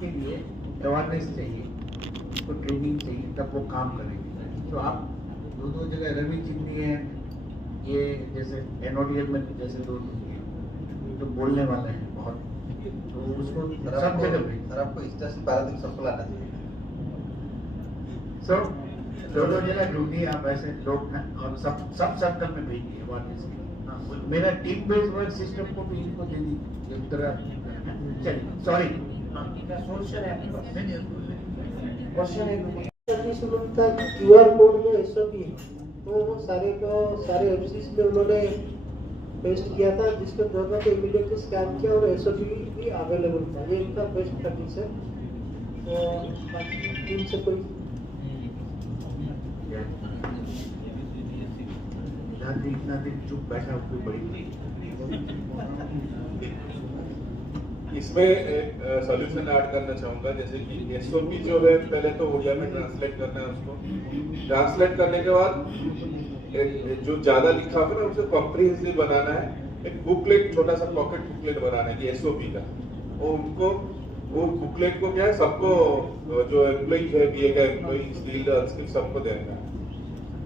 के लिए अवेयरनेस चाहिए, उसको ट्रेनिंग चाहिए, तब वो काम करेंगे। तो आप दो जगह रवि चिन्नी है, ये जैसे NODL में जैसे दो तो बोलने वाले हैं बहुत, तो उसको सब जगह पे सर आपको स्टेशन पारादीप सबको लाना चाहिए। सब दो जगह ड्यूटी आप ऐसे लोग हैं और सब सर्कल में भेजिए अवेयरनेस के लिए। मेरा टीम बेस्ड वर्क सिस्टम को भी इनको दे दीजिए एक तरह। चलिए सॉरी क्वेश्चन है सुविधा QR कोड जो SOP है तो वो सारे एफसीस में उन्होंने पेस्ट किया था, जिसके दोनों को इमीडिएटली स्कैन किया और SOP भी अवेलेबल था। ये इनका बेस्ट प्रैक्टिस है। तो बाकी टीम से कोई इतना दिन चुप बैठा कोई बड़ी इसमें एक सॉल्यूशन ऐड करना चाहूँगा, जैसे कि SOP जो है पहले तो उड़िया में ट्रांसलेट करना है, उसको ट्रांसलेट करने के बाद जो ज़्यादा लिखा हुआ ना उसे कॉम्प्रिहेंसिव बनाना है। एक बुकलेट, छोटा सा पॉकेट बुकलेट बनाना है कि SOP का, वो बुकलेट को क्या है सबको, जो एम्प्लॉई है BA का एम्प्लॉई, स्किल्ड अनस्किल्ड सबको देना है,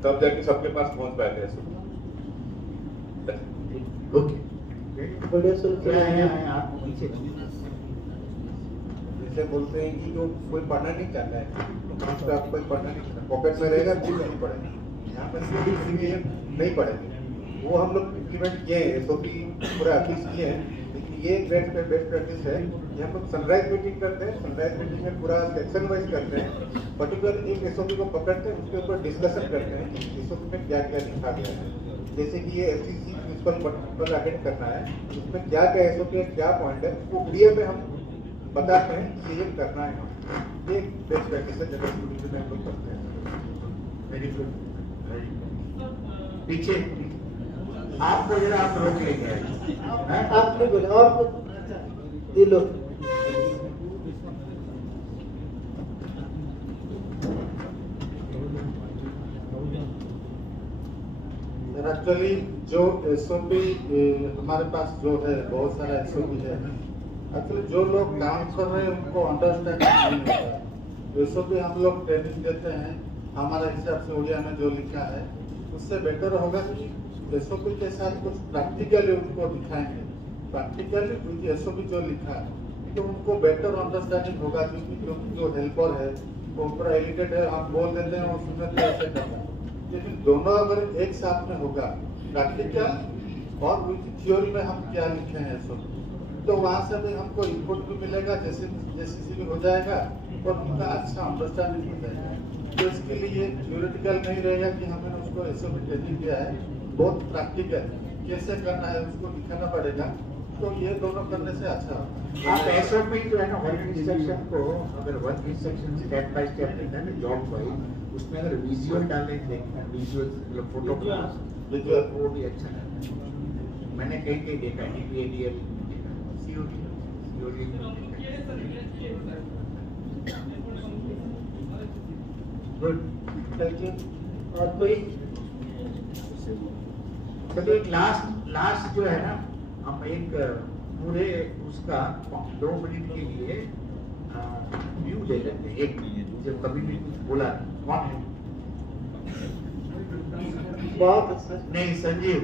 तब जाके सबके पास पहुँच पाएगा SOP। ओके बढ़िया सर आप पीछे जैसे बोलते हैं कि जो कोई पढ़ना नहीं चाहता है तो आप कोई पढ़ना नहीं चाहता, पॉकेट में रहेगा भी नहीं पढ़ेगा, यहाँ पर नहीं पढ़ेंगे। वो हम लोग इम्प्लीमेंट किए हैं, SOP पूरा अफिस किए हैं, लेकिन ये बेस्ट प्रैक्टिस है। ये हम लोग सनराइज मीटिंग करते हैं, सनराइज मीटिंग में पूरा सेक्शन वाइज करते हैं, पर्टिकुलर एक SOP को पकड़ते हैं, उसके ऊपर डिस्कशन करते हैं कि SOP में क्या क्या लिखा गया है। जैसे कि ये FCC प्रिंसिपल अटेंड करना है, उसमें क्या क्या SOP है, क्या पॉइंट है, वो उड़िया में हम बताते हैं कि ये करना है। ये बेस्ट प्रैक्टिस है जनरल स्टूडेंट में हम लोग करते हैं। Very good. पीछे आपको जरा आप रोक लेंगे, आपने बोले और दिलो एक्चुअली जो SOP हमारे पास जो है बहुत सारा SOP है। एक्चुअली जो लोग काम कर रहे हैं उनको अंडरस्टैंड नहीं होता है। SOP हम लोग ट्रेनिंग देते हैं, हमारे हिसाब से उड़िया में जो लिखा है उससे बेटर होगा कि SOP के साथ कुछ प्रैक्टिकली उनको दिखाएंगे, प्रैक्टिकली विद SOP जो लिखा है तो उनको बेटर अंडरस्टैंडिंग होगा। क्योंकि जो हेल्पर है वो पूरा एलिटेड है, हम बोल देते हैं वो सुनने के ऐसे करता है, लेकिन दोनों अगर एक साथ में होगा, प्रैक्टिकल और विद थ्योरी में हम क्या लिखे हैं SOP, तो वहाँ से भी हमको इनपुट भी मिलेगा, जैसे भी हो जाएगा और उनका अच्छा अंडरस्टैंडिंग हो जाएगा। तो इसके लिए थ्योरेटिकल नहीं रहेगा कि हमने उसको SOP ट्रेनिंग दिया है, बहुत प्रैक्टिकल कैसे करना है उसको दिखाना पड़ेगा। तो ये दोनों करने से अच्छा होगा। आप SOP जो है ना वर्क इंस्ट्रक्शन को, अगर work instruction step by step लिखना है ना जॉब वाइज, उसमें अगर विजुअल डालने देखना, विजुअल मतलब फोटोग्राफ विजुअल, वो भी अच्छा लगता है। मैंने कहीं देखा है, DPADL COD good. Thank you. और कोई चलिए एक लास्ट जो है ना, हम एक पूरे उसका 2 मिनट के लिए व्यू दे लेते हैं। एक जो कभी भी कुछ बोला कौन है? बहुत अच्छा। नहीं संजीव,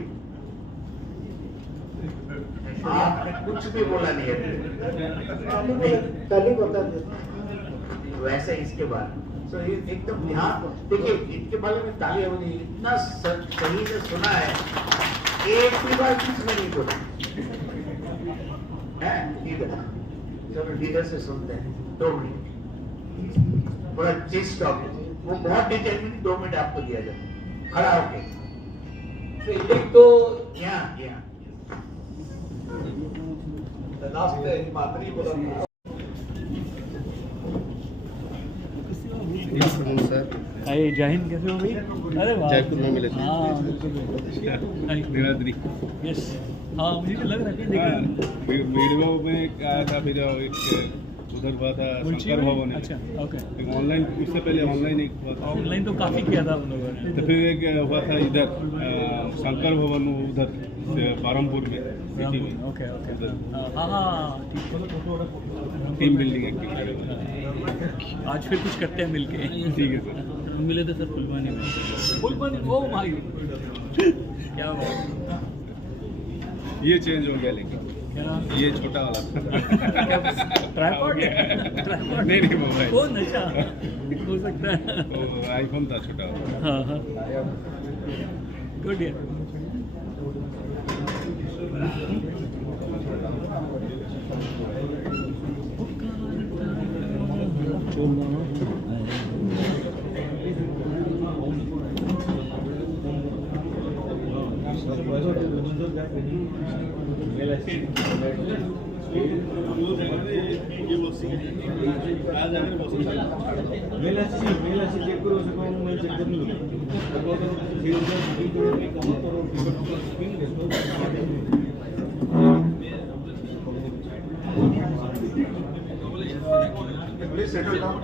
आपने कुछ भी बोला नहीं है। कल ही बता देते वैसे इसके बाद तो ये एकदम ध्यान देखिए, इनके बारे में तालियां बनी, इतना सही से सुना है, एक भी बार कुछ में नहीं बोला है। लीडर, चलो लीडर से सुनते हैं 2 मिनट, थोड़ा चीज टॉपिक, वो बहुत डिटेल में 2 मिनट आपको दिया जाए, खड़ा होके तो यहाँ लास्ट मातरी बोला अरे जय हिंद, कैसे हो भाई? अरे वाह, जयपुर में मिले थे। हाँ बिल्कुल, यस हाँ, मुझे तो लग रहा है देखा वीडियो में आया था, फिर एक उधर हुआ था शंकर भवन। अच्छा ओके, ऑनलाइन, उससे पहले ऑनलाइन एक हुआ था, ऑनलाइन तो काफ़ी किया था हम लोगों ने। तो फिर एक हुआ था इधर शंकर भवन उधर बारमपुर में सिटी में ओके ओके हाँ ठीक है। टीम बिल्डिंग एक्टिविटी आज फिर कुछ करते हैं मिलके। ठीक है सर। मिले थे सर फुलवानी में। फुलवानी ओ भाई क्या बात। ये चेंज हो गया लेकिन क्या ये छोटा वाला ट्राइपॉड नहीं मोबाइल ओ नशा हो सकता है। वो आईफोन था छोटा वाला। हाँ हाँ गुड यार। Please settle down.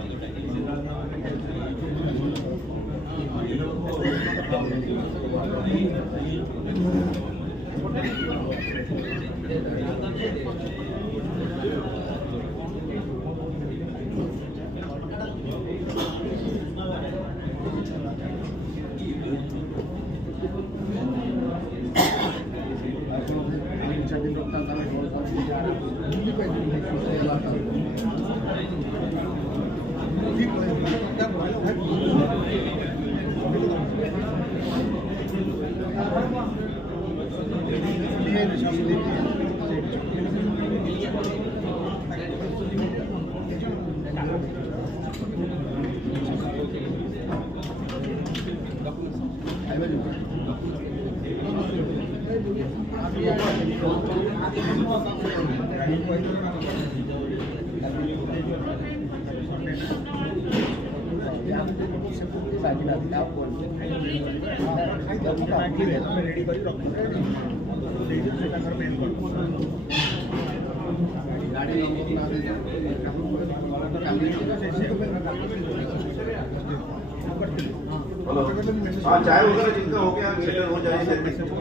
हाँ चाय वगैरह जिनका हो गया सेटल हो जाए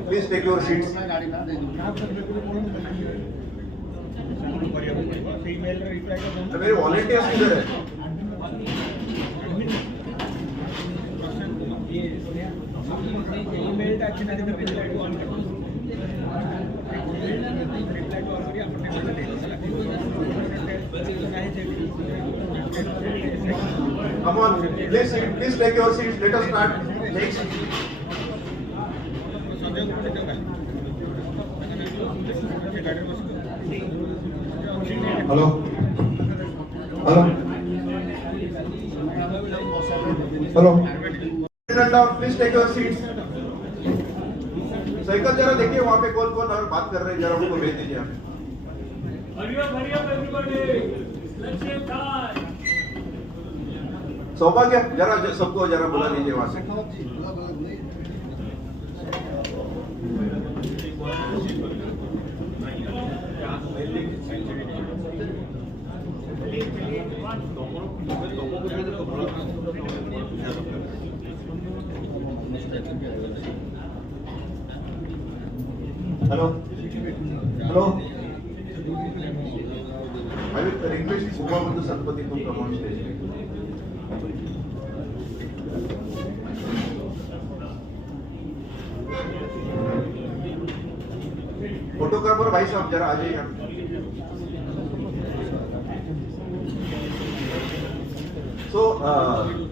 प्लीज टेक योर सीट्स। मेरे वॉलंटियर्स किधर है? Come on, please take your seats. Let us start. Next. Hello. Hello. Hello. Sit down. Please take your seats. Cycle जरा देखिए वहाँ पे कौन कौन और बात कर रहे हैं, जरा उनको भेज दीजिए आप। सौभाग्य जरा सबको जरा बुला लीजिए वहाँ से। Hello hello I will request Gopabandhu Satpathy to come on stage. Photographer भाई साहब जरा आ जाइए। So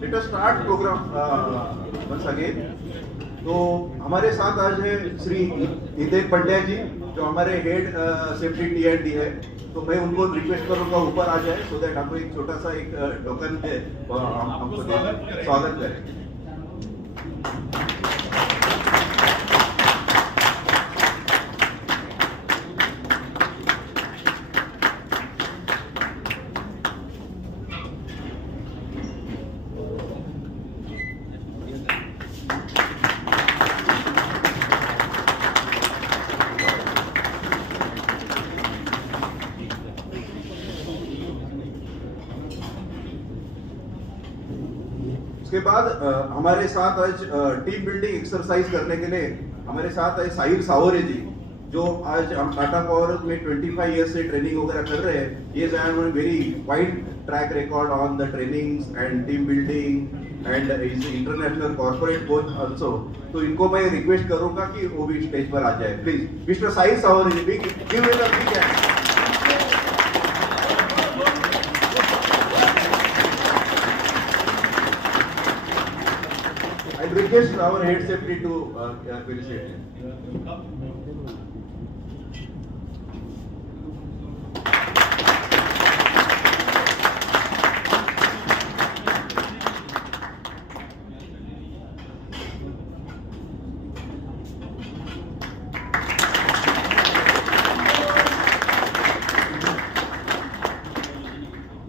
let us start programme once again. तो हमारे साथ आज है श्री हितेन पंड्या जी जो हमारे हेड सेफ्टी टी&डी है। तो मैं उनको रिक्वेस्ट करूंगा ऊपर आ जाए सो दैट हमको एक छोटा सा एक टोकन है हमको स्वागत करें। उसके बाद हमारे साथ आज टीम बिल्डिंग एक्सरसाइज करने के लिए हमारे साथ है साहिर सावरे जी जो आज हम टाटा पावर में 25 ईयर्स से ट्रेनिंग वगैरह कर रहे हैं, ये very wide track record on the trainings and team building and is international corporate coach also. तो इनको मैं रिक्वेस्ट करूंगा कि वो भी स्टेज पर आ जाए please. Mister Sahil Sawar ji, give it a big hand. I request our head secretary to felicitate him.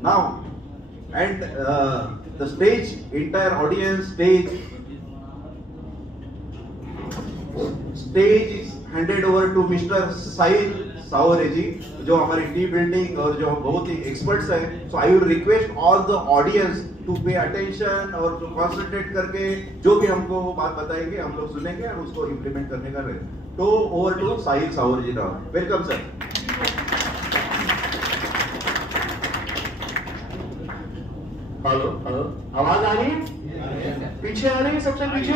Now, and the stage, entire audience stage is handed over to Mr. Sahil Saware ji, जो हमारी team building और जो बहुत ही experts हैं। So I will request all the audience to pay attention और to concentrate करके जो भी हमको वो बात बताएंगे हम लोग सुनेंगे और उसको इम्प्लीमेंट करने का है। तो over to Sahil Saware ji now. Welcome sir. Hello hello, आवाज आ रही है? पीछे आ रही है, सबसे पीछे।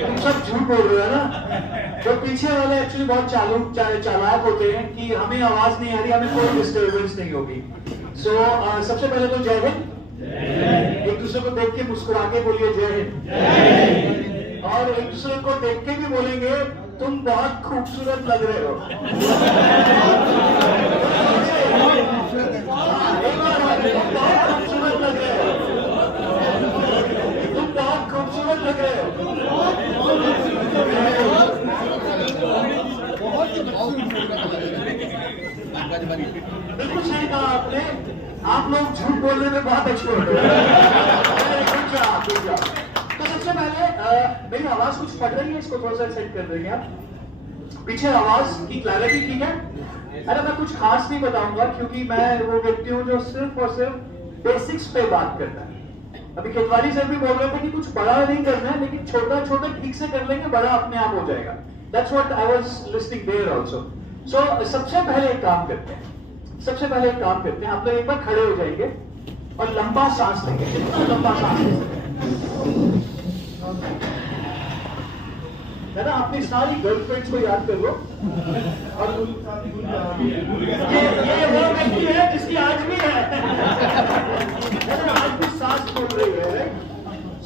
तुम सब झूठ बोल रहे हो ना? तो पीछे वाले एक्चुअली बहुत चालाक होते हैं कि हमें आवाज नहीं आ रही, हमें कोई डिस्टर्बेंस नहीं होगी। सो सबसे पहले तो जय हिंद। एक दूसरे को देख के मुस्कुरा के बोलिए जय हिंद, और एक दूसरे को देख के भी बोलेंगे तुम बहुत खूबसूरत लग रहे हो। बहुत खूबसूरत लग रहे हो, तुम बहुत खूबसूरत लग रहे हो। बिल्कुल सही कहा आपने, आप लोग झूठ बोलने में बहुत एक्सपर्ट हो। तो सबसे पहले मेरी आवाज कुछ फट रही है, इसको थोड़ा सा सेट कर देंगे आप। पीछे आवाज की क्लैरिटी ठीक है? अरे मैं कुछ खास नहीं बताऊंगा क्योंकि मैं वो व्यक्ति हूँ जो सिर्फ और सिर्फ बेसिक्स पे बात करता है। अभी केतवाली सर भी बोल रहे थे कि कुछ बड़ा नहीं करना है, लेकिन छोटा छोटा ठीक से कर लेंगे, बड़ा अपने आप हो जाएगा। That's what I was listening there also. So सबसे पहले एक काम करते हैं, आप लोग एक बार खड़े हो जाएंगे और लंबा सांस लेंगे। कितना लंबा सांस लेंगे? है ना, अपनी सारी गर्लफ्रेंड्स को याद कर लो। और ये वो व्यक्ति है जिसकी आज भी है ना, आज भी सांस छोड़ रही है।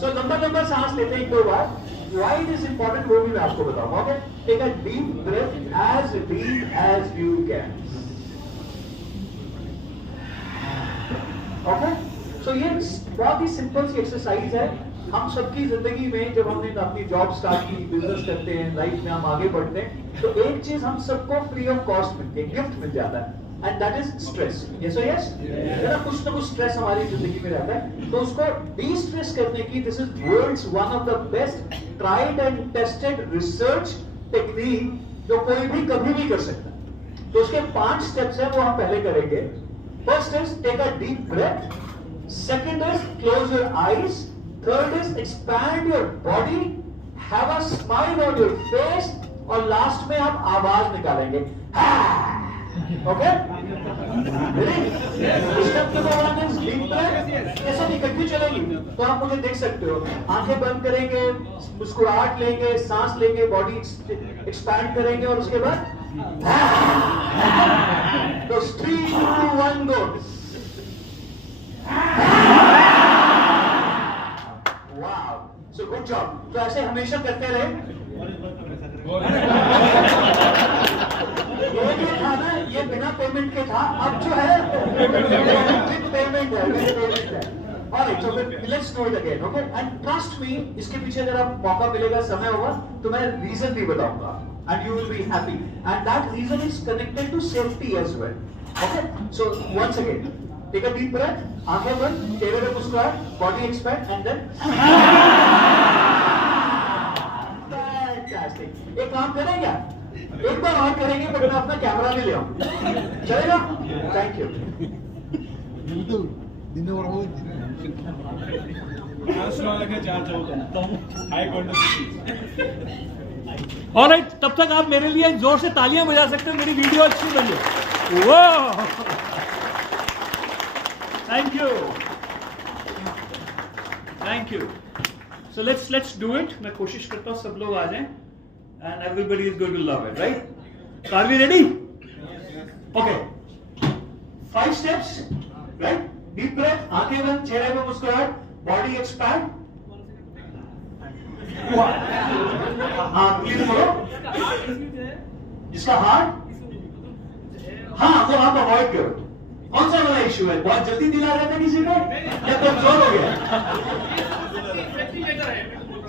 सो लंबा सांस लेते हैं एक दो बार। Why it is important वो भी मैं आपको बताऊंगा। Okay, take a deep breath as deep as you can. Okay, so ये बहुत ही सिंपल सी एक्सरसाइज है। हम सबकी जिंदगी में जब हमने अपनी जॉब स्टार्ट की, बिजनेस करते हैं, लाइफ में हम आगे बढ़ते हैं, तो एक चीज हम सबको फ्री ऑफ कॉस्ट मिलती है, गिफ्ट मिल जाता है, and that is stress. Yes और यस, ना कुछ ना कुछ स्ट्रेस हमारी जिंदगी में रहता है, तो उसको डी स्ट्रेस करने की this is world's one of the best tried and tested research technique जो कोई भी कभी भी कर सकता है। तो उसके 5 स्टेप्स हैं, वो हम पहले करेंगे। First is take a deep breath, second is close your eyes, third is expand your body, have a smile on your face, और लास्ट में आप आवाज निकालेंगे। Okay, step number 1 is deep breath. ऐसा नहीं कंटिन्यू चलेगी, तो आप मुझे देख सकते हो, आंखें बंद करेंगे, मुस्कुराहट लेंगे, सांस लेंगे, बॉडी एक्सपैंड करेंगे, और उसके बाद तो 3 2 1 गो। So good job. तो ऐसे हमेशा करते रहे। ये जो था ना, ये बिना पेमेंट के था, अब जो है विद पेमेंट है। Alright, so let's do it again, okay? And trust me, इसके पीछे अगर आप मौका मिलेगा, समय होगा, तो मैं रीजन भी बताऊंगा, and you will be happy. And that reason is connected to safety as well. Okay? So once again, take a deep breath, आंखें बंद, चेहरे पे मुस्कुराहट, body expand, and then fantastic. एक काम करें क्या? एक बार और करेंगे, बट मैं अपना कैमरा भी ले आऊं, चलेगा? Thank you. ऑलराइट, तब तक आप मेरे लिए जोर से तालियां बजा सकते हो, मेरी वीडियो अच्छी बनी है। वाह, thank you, thank you. So let's do it. मैं कोशिश करता हूं सब लोग आ जाएं and everybody is going to love it, right? Are we ready? Okay, 5 steps, right? Deep breath, आंखें बंद, चेहरे पे मुस्कुराहट, बॉडी एक्सपैंड। हाँ, क्लियर करो। जिसका हार्ट, हाँ, वो आप अवॉइड करो। कौन सा वाला इश्यू है? बहुत जल्दी दिल आ रहा था किसी का या कमजोर हो गया?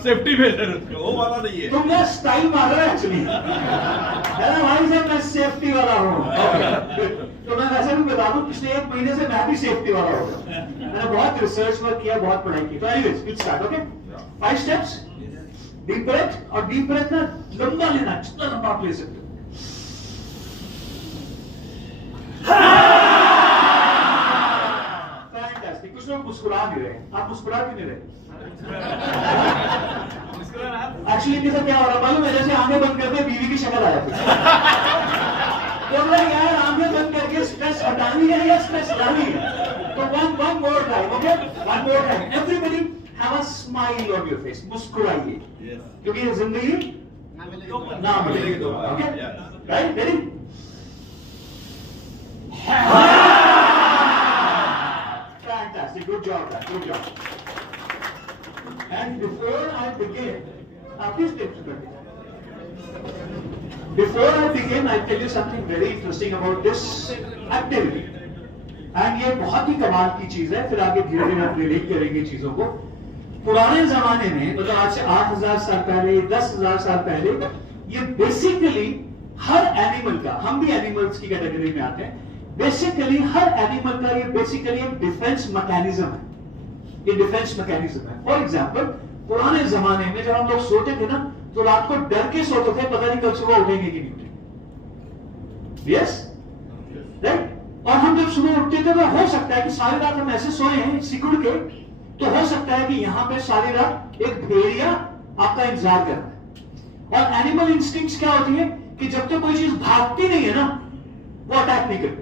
सेफ्टी मेजर वो वाला नहीं है। तुम ना स्टाइल मार रहे हो एक्चुअली। भाई साहब मैं सेफ्टी वाला हूँ। तो मैं वैसे भी बता दूं, पिछले 1 महीने से मैं भी सेफ्टी वाला हो गया। मैंने बहुत रिसर्च वर्क किया, बहुत पढ़ाई की। तो anyways let's start. Okay, 5 steps, deep breath, और डीप ब्रेथ ना लंबा लेना, जितना लंबा आप ले सकते हो। फैंटास्टिक। कुछ लोग मुस्कुरा नहीं रहे, आप मुस्कुरा क्यों नहीं रहे? एक्चुअली इनके साथ क्या हो रहा है मालूम है? जैसे आंखें बंद करके बीवी की शक्ल आ जाती है। तो मतलब यार आंखें बंद करके स्ट्रेस हटानी है या स्ट्रेस लानी है? तो one more time, okay, one more time. Everybody have a smile on your face, मुस्कुराइए, क्योंकि ये जिंदगी ना मिलेगी दोबारा। Okay, right? Ready? Fantastic, good job, good job. And before I begin, please take the Before I begin, I'll tell you something very interesting about this activity. And ये बहुत ही कमाल की चीज है, फिर आगे धीरे धीरे हम रिलेट करेंगे चीजों को। पुराने जमाने में, मतलब आज से 8000 साल पहले, 10,000 साल पहले, ये बेसिकली हर एनिमल का, हम भी एनिमल्स की कैटेगरी में आते हैं, बेसिकली हर एनिमल का ये बेसिकली एक डिफेंस मैकेनिज्म है। ये डिफेंस मैकेनिज्म है। फॉर एग्जाम्पल, पुराने जमाने में जब हम लोग सोते थे ना, तो रात को डर के सोते थे, पता नहीं कल सुबह उठेंगे कि नहीं उठेंगे। Yes, right? और हम जब सुबह उठते थे तो हो सकता है कि सारी रात हम ऐसे सोए हैं सिकुड़ के, तो हो सकता है कि यहां पे सारी रात एक भेड़िया आपका इंतजार कर रहा है। और एनिमल इंस्टिंक्ट्स क्या होती है कि जब तक कोई चीज भागती नहीं है ना, वो अटैक नहीं करते।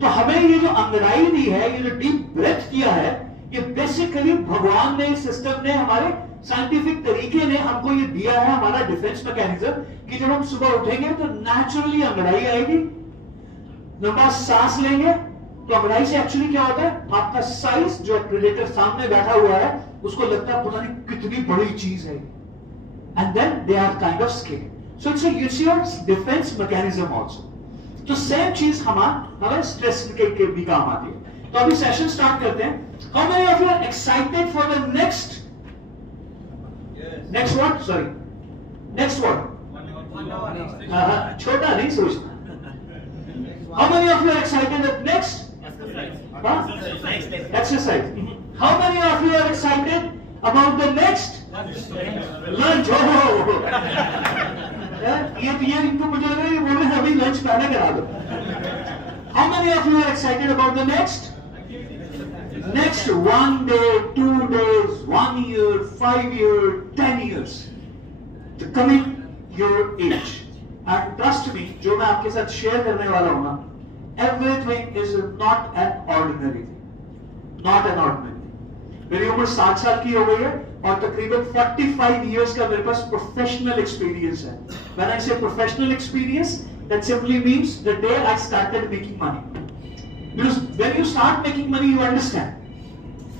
तो हमें ये जो अंगड़ाई दी है, ये जो डीप ब्रेथ किया है, ये बेसिकली भगवान ने, सिस्टम ने, हमारे साइंटिफिक तरीके ने हमको ये दिया है, हमारा डिफेंस मैकेनिज्म, कि जब हम सुबह उठेंगे तो नेचुरली अंगड़ाई आएगी, लंबा सांस लेंगे, तो अंगड़ाई से एक्चुअली क्या होता है, आपका साइज जो प्रेडेटर सामने बैठा हुआ है, उसको लगता है पता नहीं कितनी बड़ी चीज है, and then they are kind of scared. So it's your defence mechanism also. तो सेम चीज हमारे स्ट्रेस के भी काम आती है। तो अभी सेशन स्टार्ट करते हैं। How many of you are excited for the next what? Sorry, next what? छोटा नहीं सोचना। How many of you are excited that next exercise? How many of you are excited about the next lunch? ये इनको मुझे लग रहा है ये बोल रहे हैं अभी लंच पहले करा दो। How many of you are excited about the next 1 day, 2 days, 1 year, 5 years, 10 years, the coming your age? And trust me, जो मैं आपके साथ शेयर करने वाला हूं ना, everything is not an ordinary thing, not an ordinary thing. मेरी उम्र 60 साल की हो गई है और तकरीबन 45 years का मेरे पास प्रोफेशनल एक्सपीरियंस है। When I say professional experience, that simply means the day I started making money. Because when you start making money, you understand.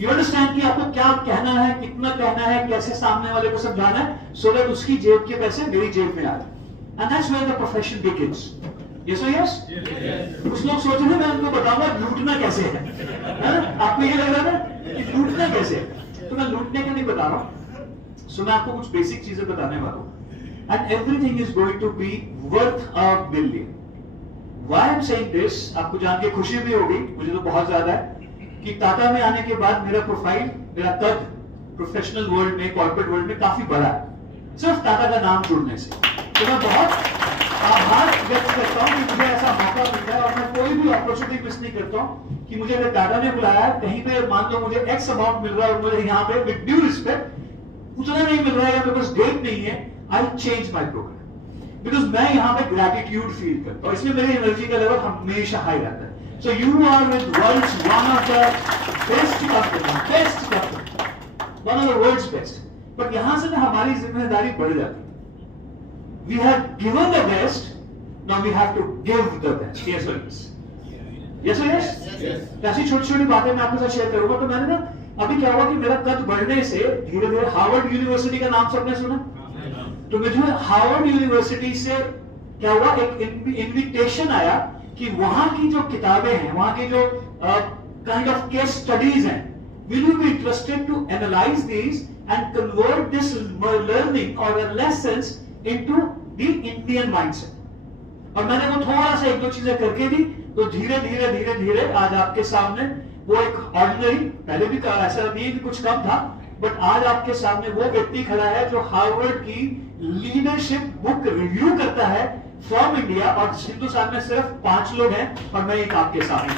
You understand कि आपको क्या कहना है, कितना कहना है, कैसे सामने वाले को समझाना है, so that उसकी जेब के पैसे मेरी जेब में आ जाए. And that's where the profession begins. Yes or yes? कुछ लोग सोच रहे हैं मैं उनको बताऊंगा लूटना कैसे है, आपको ये लग रहा है कि लूटना कैसे है, तो मैं लूटने का नहीं बता रहा हूँ। So मैं आपको कुछ बेसिक चीजें बताने वाला हूँ. And everything is going to be worth $1 billion. Why I'm saying this? आपको जान के खुशी भी होगी, मुझे तो बहुत ज्यादा है, कि टाटा में आने के बाद मेरा प्रोफाइल, मेरा कद प्रोफेशनल वर्ल्ड में, कॉर्पोरेट वर्ल्ड में काफी बड़ा है, सिर्फ टाटा का नाम जुड़ने से। तो मैं बहुत आभार व्यक्त करता हूँ कि मुझे ऐसा मौका मिलता है और मैं कोई भी अपॉर्चुनिटी मिस नहीं करता हूँ। कि मुझे अगर टाटा ने बुलाया कहीं पे, मान लो मुझे एक्स अमाउंट मिल रहा है और मुझे यहाँ पे विद ड्यू रिस्पेक्ट उतना नहीं मिल रहा है या मेरे पास डेट नहीं है, I change my program because मैं यहाँ पे ग्रेटिट्यूड फील करता हूँ, इसलिए मेरी एनर्जी का लेवल हमेशा हाई रहता है। So you are with world's one of the best company, one of the world's best, but यहां से ना हमारी जिम्मेदारी बढ़ जाती है। We have given the best, now we have to give the best. Yes और यस, यस और यस। ऐसी छोटी छोटी बातें मैं आपके साथ शेयर करूंगा। तो मैंने ना अभी क्या हुआ कि मेरा कद बढ़ने से धीरे धीरे हार्वर्ड यूनिवर्सिटी का नाम सबने सुना, तो मुझे हार्वर्ड यूनिवर्सिटी से क्या हुआ, एक इनविटेशन आया कि वहां की जो किताबें हैं, वहां की जो काइंड ऑफ केस स्टडीज हैं, will you be interested to analyze these and convert this learning or lessons into the Indian mindset? और मैंने वो थोड़ा सा एक दो चीजें करके दी, तो धीरे धीरे धीरे धीरे आज आपके सामने वो एक ऑर्डिनरी, पहले भी ऐसा नहीं कि कुछ कम था, बट आज आपके सामने वो व्यक्ति खड़ा है जो हार्वर्ड की लीडरशिप बुक रिव्यू करता है फ्रॉम इंडिया, और हिंदुस्तान में सिर्फ 5 लोग हैं और मैं एक आपके सामने।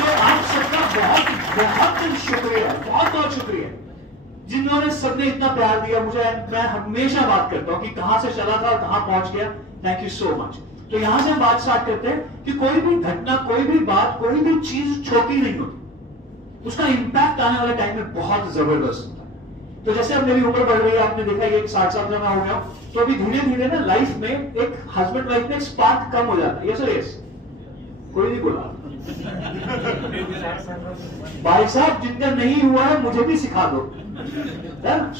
तो आप सबका बहुत बहुत शुक्रिया, बहुत बहुत शुक्रिया जिन्होंने सबने इतना प्यार दिया मुझे। मैं हमेशा बात करता हूं कि कहां से चला था और कहां पहुंच गया। Thank you so much. तो यहां से हम बात स्टार्ट करते हैं कि कोई भी घटना, कोई भी बात, कोई भी चीज छोटी नहीं होती, उसका इंपैक्ट आने वाले टाइम में बहुत जबरदस्त होता है। तो जैसे अब मेरी उम्र बढ़ रही है, आपने देखा ये 60 साल का मैं हो गया, तो अभी धीरे धीरे ना लाइफ में एक हस्बैंड वाइफ में स्पार्क कम हो जाता है। यस और यस, कोई नहीं बोला भाई साहब, जिनका नहीं हुआ है मुझे भी सिखा दो।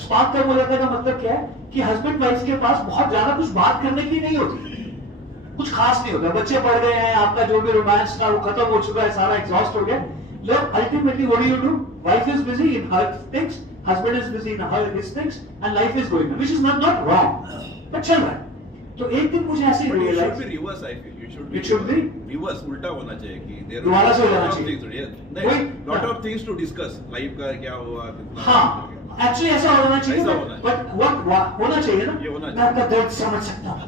स्पार्क कम हो जाता का मतलब क्या है कि हस्बैंड वाइफ के पास बहुत ज्यादा कुछ बात करने की नहीं होती, कुछ खास नहीं होता। बच्चे पढ़ गए हैं, आपका जो भी रोमांस था वो खत्म हो चुका है, सारा एग्जॉस्ट हो गया। लोग ultimately what do you do, wife is busy in her things, husband is busy in her his things and life is going, which is not wrong, but चल रहा है। तो एक दिन मुझे ऐसे realise, reverse, I feel it should be reverse, उल्टा होना चाहिए कि देयर दोबारा से हो जाना चाहिए, lot of things to discuss, life का क्या हुआ। हाँ, एक्चुअली ऐसा होना चाहिए, ऐसा होना बट व्हाट होना चाहिए ना, ये होना मैं आपका दर्द समझ सकता हूँ।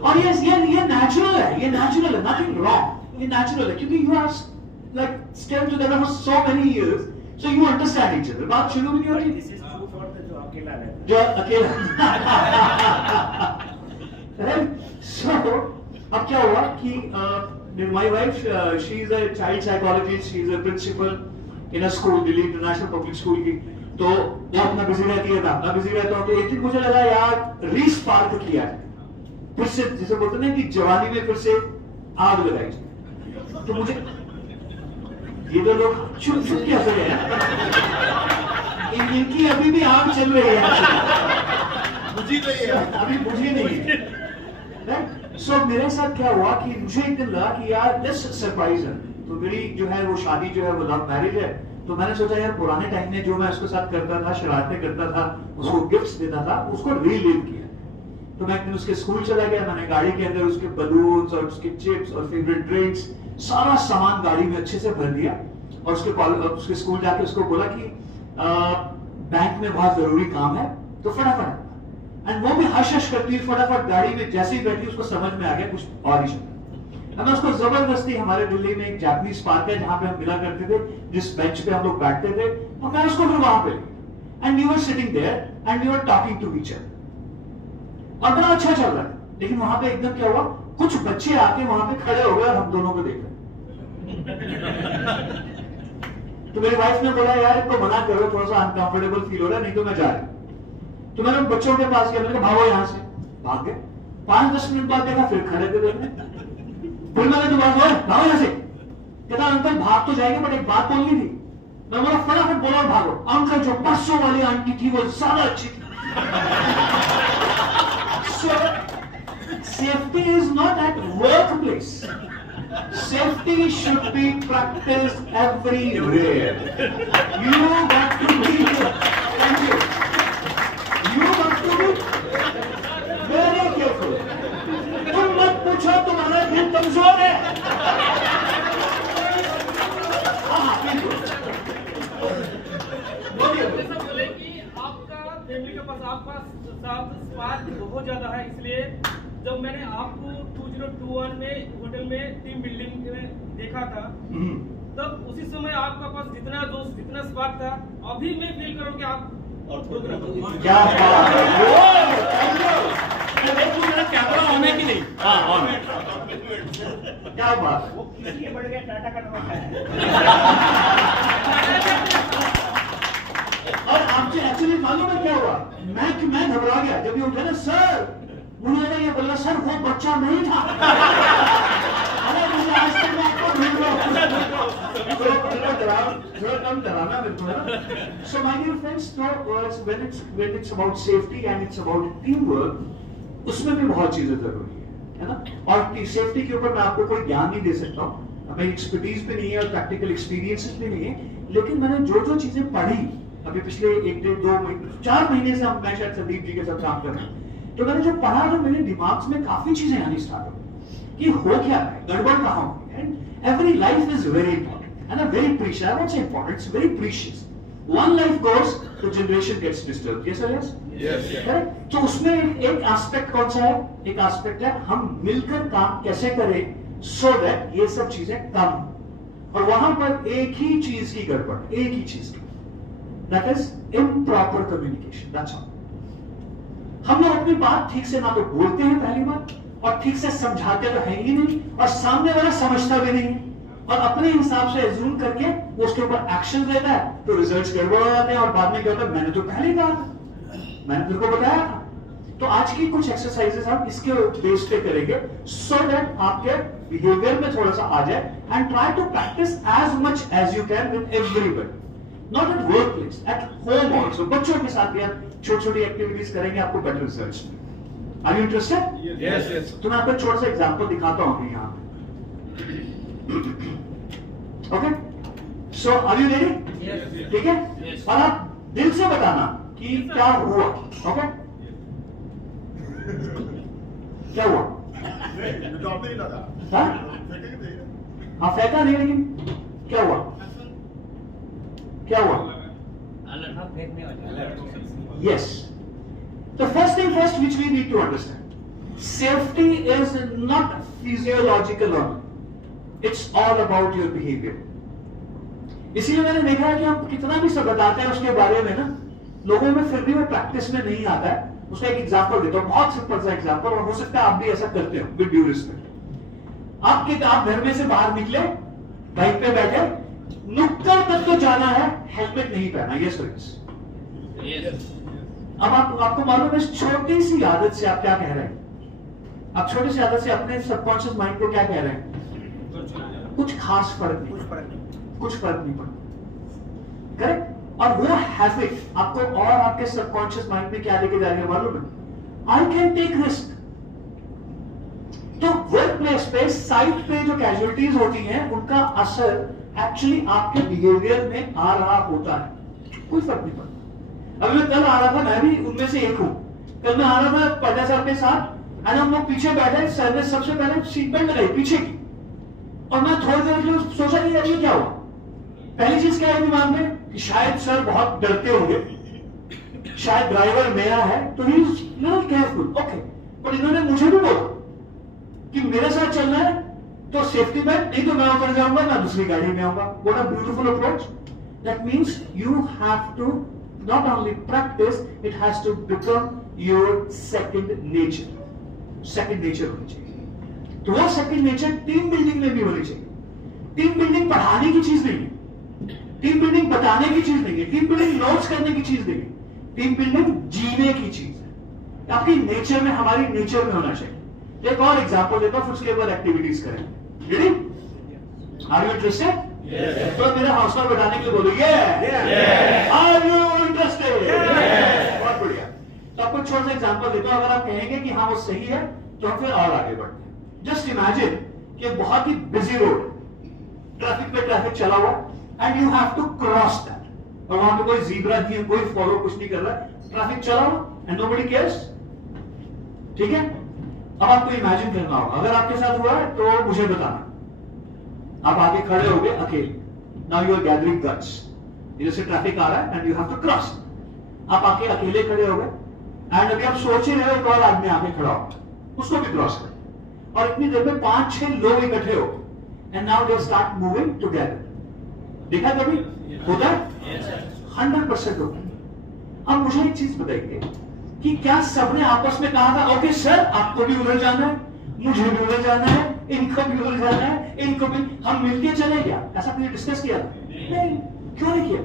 और ये नेचुरल है, ये नेचुरल है, नथिंग रॉन्ग, ये नेचुरल है, क्योंकि you are like stayed together for so many years, so you understand each other. बात शुरू भी नहीं होती, this is true for the जो अकेला सो अब क्या हुआ कि my wife, she is a child psychologist, she is a principal in a school, Delhi international public school की। तो वो अपना बिजी रहती है, मैं अपना बिजी रहता हूँ। तो एक दिन मुझे लगा यार रीस्पार्क किया है, फिर से जिसे बोलते हैं कि जवानी में फिर से आग लगाई। तो मुझे ये तो लोग चुप चुप के हंस रहे हैं, इनकी अभी भी आग चल रही है, बुझी नहीं है, अभी बुझी नहीं है। सो मेरे साथ क्या हुआ कि मुझे एक दिन लगा कि यार लेट्स सरप्राइज हर। तो मेरी जो है वो शादी जो है वो लव मैरिज है। तो मैंने सोचा यार पुराने टाइम में जो मैं उसके साथ करता था, शरारतें करता था, उसको गिफ्ट्स देता था, उसको रीलिव किया। तो मैं एक दिन उसके स्कूल चला गया, मैंने गाड़ी के अंदर उसके बलून्स और उसके चिप्स और फेवरेट ड्रिंक्स सारा सामान गाड़ी में अच्छे से भर दिया, और उसके स्कूल जाके उसको बोला कि बैंक में बहुत जरूरी काम है, तो फटाफट। एंड वो भी हश हश करती हुई फटाफट गाड़ी में जैसे ही बैठी, उसको समझ में आ गया कुछ और ही शब्द। मैं उसको जबरदस्ती, हमारे दिल्ली में एक जापानीज पार्क है जहां पे हम मिला करते थे, जिस बेंच पे हम लोग बैठते थे, और मैं उसको फिर वहां पे, and we were sitting there and we were talking to each other, और बड़ा अच्छा चल रहा था। लेकिन वहां पे एकदम क्या हुआ, कुछ बच्चे आके वहां पे खड़े हो गए और हम दोनों को देख रहे। तो मेरी वाइफ ने बोला यार इनको मना करो, थोड़ा सा अनकंफर्टेबल फील हो रहा है, नहीं तो मैं जा रही। तो मैंने बच्चों के पास गया, मैंने कहा भागो यहाँ से, भाग गए। 5-10 मिनट बाद देखा फिर खड़े थे देखने, फिर मैंने दोबारा भागो यहाँ से, कहता अंकल भाग तो जाएंगे बट एक बात बोलनी थी। मैं बोला फटाफट बोलो और भागो। अंकल जो परसों वाली आंटी थी वो ज्यादा अच्छी थी। Safety is not at workplace. Safety should be practiced everywhere. You got to be, thank you. You got to be very careful. तुम मत पूछो तुम्हारा दिल कमजोर है। हाँ बिल्कुल। बोले कि आपका फैमिली के पास आपका साथ स्पार्क बहुत ज्यादा है, इसलिए जब मैंने आपको 2021 में होटल में टीम बिल्डिंग में देखा था, तब उसी समय आपका पास जितना जोश, जितना स्पार्क था, अभी मैं फील करूँ कि आप और क्या बात है, देखो मेरा कैमरा ऑन है कि नहीं? हाँ ऑन है। क्या बात है, ये बढ़ गया टाटा का नंबर है। और आपसे एक्चुअली मालूम है क्या हुआ, मैं घबरा गया जब ये उठे ना सर, उन्होंने ये बोला सर वो बच्चा नहीं था। अरे मुझे आज तक मैं आपको ढूंढ रहा हूँ, थोड़ा कम डराना मेरे को है। So my dear friends, when it's about safety and it's about teamwork, उसमें भी बहुत चीजें जरूरी है ना। और सेफ्टी के ऊपर मैं आपको कोई ज्ञान नहीं दे सकता हूँ, मेरी एक्सपर्टीज भी नहीं है और प्रैक्टिकल एक्सपीरियंसेस भी नहीं है, लेकिन मैंने जो चीजें पढ़ी अभी पिछले 1, 1, 2, 4 महीने से मैं शायद संदीप जी के साथ काम कर रहा हूँ, तो मैंने जो पढ़ा तो मेरे दिमाग में काफी चीजें आनी स्टार्ट हो कि हो क्या है, गड़बड़ कहाँ होगी। And every life is very important and very precious, I won't say important, it's very precious. One life goes तो generation gets disturb. Yes sir, yes correct. तो उसमें एक एस्पेक्ट कौन सा है, एक एस्पेक्ट है हम मिलकर काम कैसे करें सो दैट ये सब चीजें कम, और वहां पर एक ही चीज की गड़बड़, एक ही चीज की, that is improper communication. That's all. हम लोग अपनी बात ठीक से ना तो बोलते हैं पहली बात, और ठीक से समझाते तो है ही नहीं, और सामने वाला समझता भी नहीं है, और अपने हिसाब से एज्यूम करके वो उसके ऊपर एक्शन लेता है, तो रिजल्ट्स गड़बड़ हो जाते हैं, और बाद में क्या होता है, मैंने तो पहले ही कहा था, मैंने तेरे को बताया था। तो आज की कुछ एक्सरसाइजेस हम इसके बेस पे करेंगे सो दैट आपके बिहेवियर में थोड़ा सा आ जाए, and try to practise as much as you can with everybody, not at work place, at home also. बच्चों के साथ भी आप छोटी छोटी एक्टिविटीज करेंगे, आपको बेटर रिजल्ट्स मिलेंगे। Are you interested? Yes yes. तो मैं आपको छोटा सा एग्जांपल दिखाता हूं अभी यहाँ पे। Okay, so are you ready? ठीक है, और आप दिल से बताना कि क्या हुआ। ओके, क्या हुआ? हाँ फेंका नहीं, लेकिन क्या हुआ, क्या हुआ? Yes. The first thing first which we need to understand, safety is not physiological only. It's all about your behavior. इसीलिए मैंने देखा है कि हम कितना भी सब बताते हैं उसके बारे में ना, लोगों में फिर भी वो प्रैक्टिस में नहीं आता है। उसका एक एग्जांपल देता हूँ, बहुत सिंपल सा एग्जांपल, और हो सकता है आप भी ऐसा करते हो विद ड्यू रिस्पेक्ट। आप घर में से बाहर निकले, बाइक पे बैठे, नुक्कड़ तक तो जाना है, हेलमेट नहीं पहना। Yes sir. अब आपको मालूम है इस छोटी सी आदत से आप क्या कह रहे हैं, आप छोटी सी आदत से अपने सबकॉन्शियस माइंड को क्या कह रहे हैं, कुछ खास फर्क नहीं पड़ता। करेक्ट। और वो हैबिट आपको और आपके सबकॉन्शियस माइंड में क्या लेके जा रही है मालूम है, आई कैन टेक रिस्क। तो वर्क प्लेस पे, साइट पे जो कैजुअलिटीज होती हैं उनका असर एक्चुअली आपके बिहेवियर में आ रहा होता है, कोई फर्क नहीं पड़ता। अभी मैं कल आ रहा था, मैं भी उनमें से एक हूं। कल मैं आ रहा था पर्दा साहब के साथ, एंड हम लोग पीछे बैठे, सर ने सबसे पहले सीट बेल्ट लगाई पीछे की, और मैं थोड़ी देर के लिए सोचा नहीं ये क्या हुआ। पहली चीज क्या है दिमाग में कि शायद सर बहुत डरते होंगे, शायद ड्राइवर नया है तो he is little careful. Okay, पर इन्होंने मुझे भी बोला कि मेरे साथ चलना है तो सेफ्टी बेल्ट, नहीं तो मैं उतर जाऊंगा, मैं दूसरी गाड़ी में आऊंगा। What a beautiful approach. That means you have to not only practice, it has to become your second nature. Second nature होनी चाहिए। तो वो second nature टीम बिल्डिंग में भी होनी चाहिए। टीम बिल्डिंग पढ़ाने की चीज नहीं है, टीम बिल्डिंग बताने की चीज नहीं है, टीम बिल्डिंग नोट्स करने की चीज नहीं है, टीम बिल्डिंग जीने की चीज है। आपकी नेचर में, हमारी नेचर में होना चाहिए। एक और एग्जांपल देता हूं, फिर उसके बाद एक्टिविटीज करें। रेडी? Are you interested? तो मेरा हौसला बढ़ाने के लिए बोलो आर यू इंटरेस्टेड? बहुत बढ़िया। तो आपको छोटा सा एग्जांपल देता हूं, अगर आप कहेंगे कि हाँ वो सही है तो हम फिर और आगे बढ़ते हैं। जस्ट इमेजिन कि बहुत ही बिजी रोड, ट्रैफिक पे ट्रैफिक चला हुआ, and you have to cross that, और वहां पे कोई जीब्रा नहीं है, कोई फॉलो कुछ नहीं कर रहा है, ट्रैफिक चला हुआ एंड नोबडी केयर्स। ठीक है, अब आपको इमेजिन करना होगा, अगर आपके साथ हुआ है तो मुझे बताना। आप आगे खड़े हो गए अकेले, now you are gathering guts, इधर से ट्रैफिक आ रहा है and you have to cross. आप आके अकेले खड़े हो गए, एंड अभी आप सोच ही रहे हो एक और आदमी आगे खड़ा हो, उसको भी क्रॉस करें, और इतनी देर में 5-6 लोग इकट्ठे हो and now they start moving together. देखा कभी होता है? 100% होता है। अब मुझे एक चीज बताइए कि क्या सबने आपस में कहा था ओके सर आपको भी उधर जाना है, मुझे भी उधर जाना है, इनको भी उधर जाना है, इनको भी, हम मिलके चले क्या? ऐसा कोई डिस्कस किया? नहीं। क्यों नहीं किया?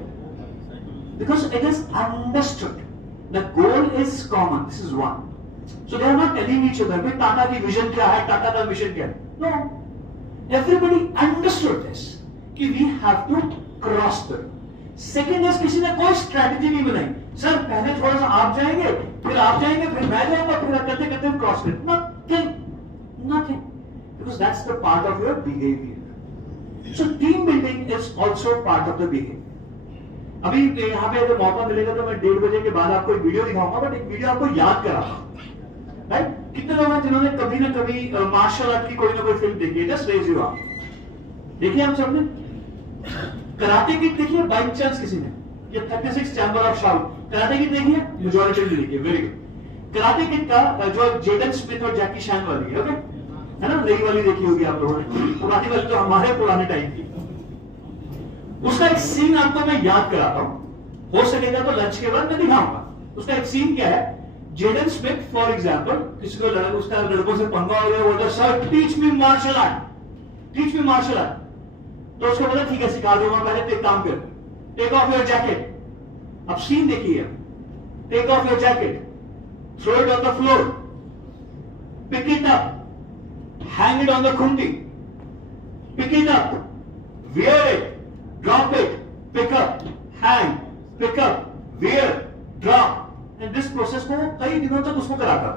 Because it is understood the goal is common, this is one. So they are not telling each other भाई टाटा की विजन क्या है, टाटा का मिशन क्या है। नो, एवरीबॉडी अंडरस्टूड दिस कि we have to cross the. Second is किसी ने कोई स्ट्रैटेजी नहीं बनाई, सर पहले थोड़ा सा आप जाएंगे, फिर आप जाएंगे, फिर मैं जाऊंगा, फिर करते करते हम क्रॉस करें। Nothing. Because that's the part of your behavior. So team building is also part of the behavior. अभी यहाँ पे अगर मौका मिलेगा तो मैं 1:30 बजे के बाद आपको एक वीडियो दिखाऊंगा, बट एक वीडियो आपको याद कराऊंगा। राइट? कितने लोग हैं जिन्होंने कभी ना कभी मार्शल आर्ट की कोई ना कोई फिल्म देखी है? Just raise your hand. देखिए हम सबने कराटे किड देखी है बाई चांस किसी ने? ये 36 chamber of shout karate kid देखी है? मेजॉरिटी ने देखी है। Very good. कराटे किड का जो जेडन स्मिथ और जैकी चैन वाली है, ओके, है ना? नई वाली देखी होगी आप लोगों ने, पुरानी वाली तो हमारे पुराने टाइम की। उसका एक सीन आपको मैं याद कराता हूं, हो सकेगा तो लंच के बाद मैं दिखाऊंगा। उसका एक सीन क्या है? जेडन स्मिथ फॉर एग्जांपल किसी को उसका लड़कों से पंगा हो गया, बोलता sir teach me martial art, teach me martial art. तो उसको बोला ठीक है सिखा दूंगा, पहले तो एक काम कर, टेक ऑफ योर जैकेट। अब सीन देखिए, take off your jacket, throw it on the floor, pick it up, hang it on the khunti, pick it up, wear it, drop it, pick up, hang, pick up, wear, drop, and this process को कई दिनों तक उसको कराता।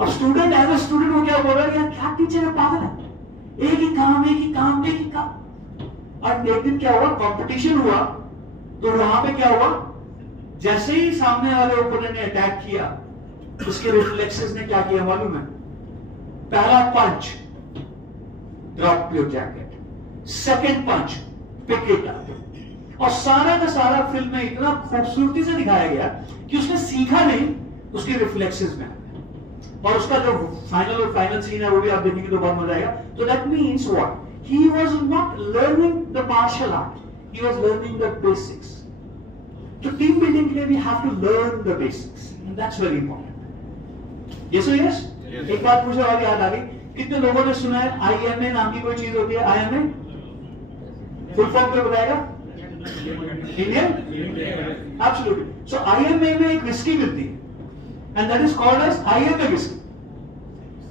अब student as a student वो क्या बोल रहा है, यार क्या टीचर है, पागल है, एक ही काम एक ही काम एक ही काम। और एक दिन क्या हुआ, कंपटीशन हुआ, तो वहां पे क्या हुआ, जैसे ही सामने वाले ओपोनेंट ने अटैक किया, उसके रिफ्लेक्सेस ने क्या किया मालूम है? पहला punch, drop your jacket, second punch, pick it up. और सारा का सारा फिल्म में इतना खूबसूरती से दिखाया गया कि उसने सीखा नहीं, उसके रिफ्लेक्सेस में। और उसका जो फाइनल सीन है वो भी आप देखेंगे तो बहुत मजा आएगा। तो that means what? He was not learning the martial art, he was learning the basics. तो टीम बिल्डिंग के लिए we have to learn the basics, and that's very important. Yes और यस? एक बात मुझे और याद आ गई, कितने लोगों ने सुना है IMA नाम की कोई चीज होती है? IMA फुल फॉर्म क्या बताएगा? Indian absolutely. सो IMA में एक विस्की मिलती है and that is called as IMA whisky.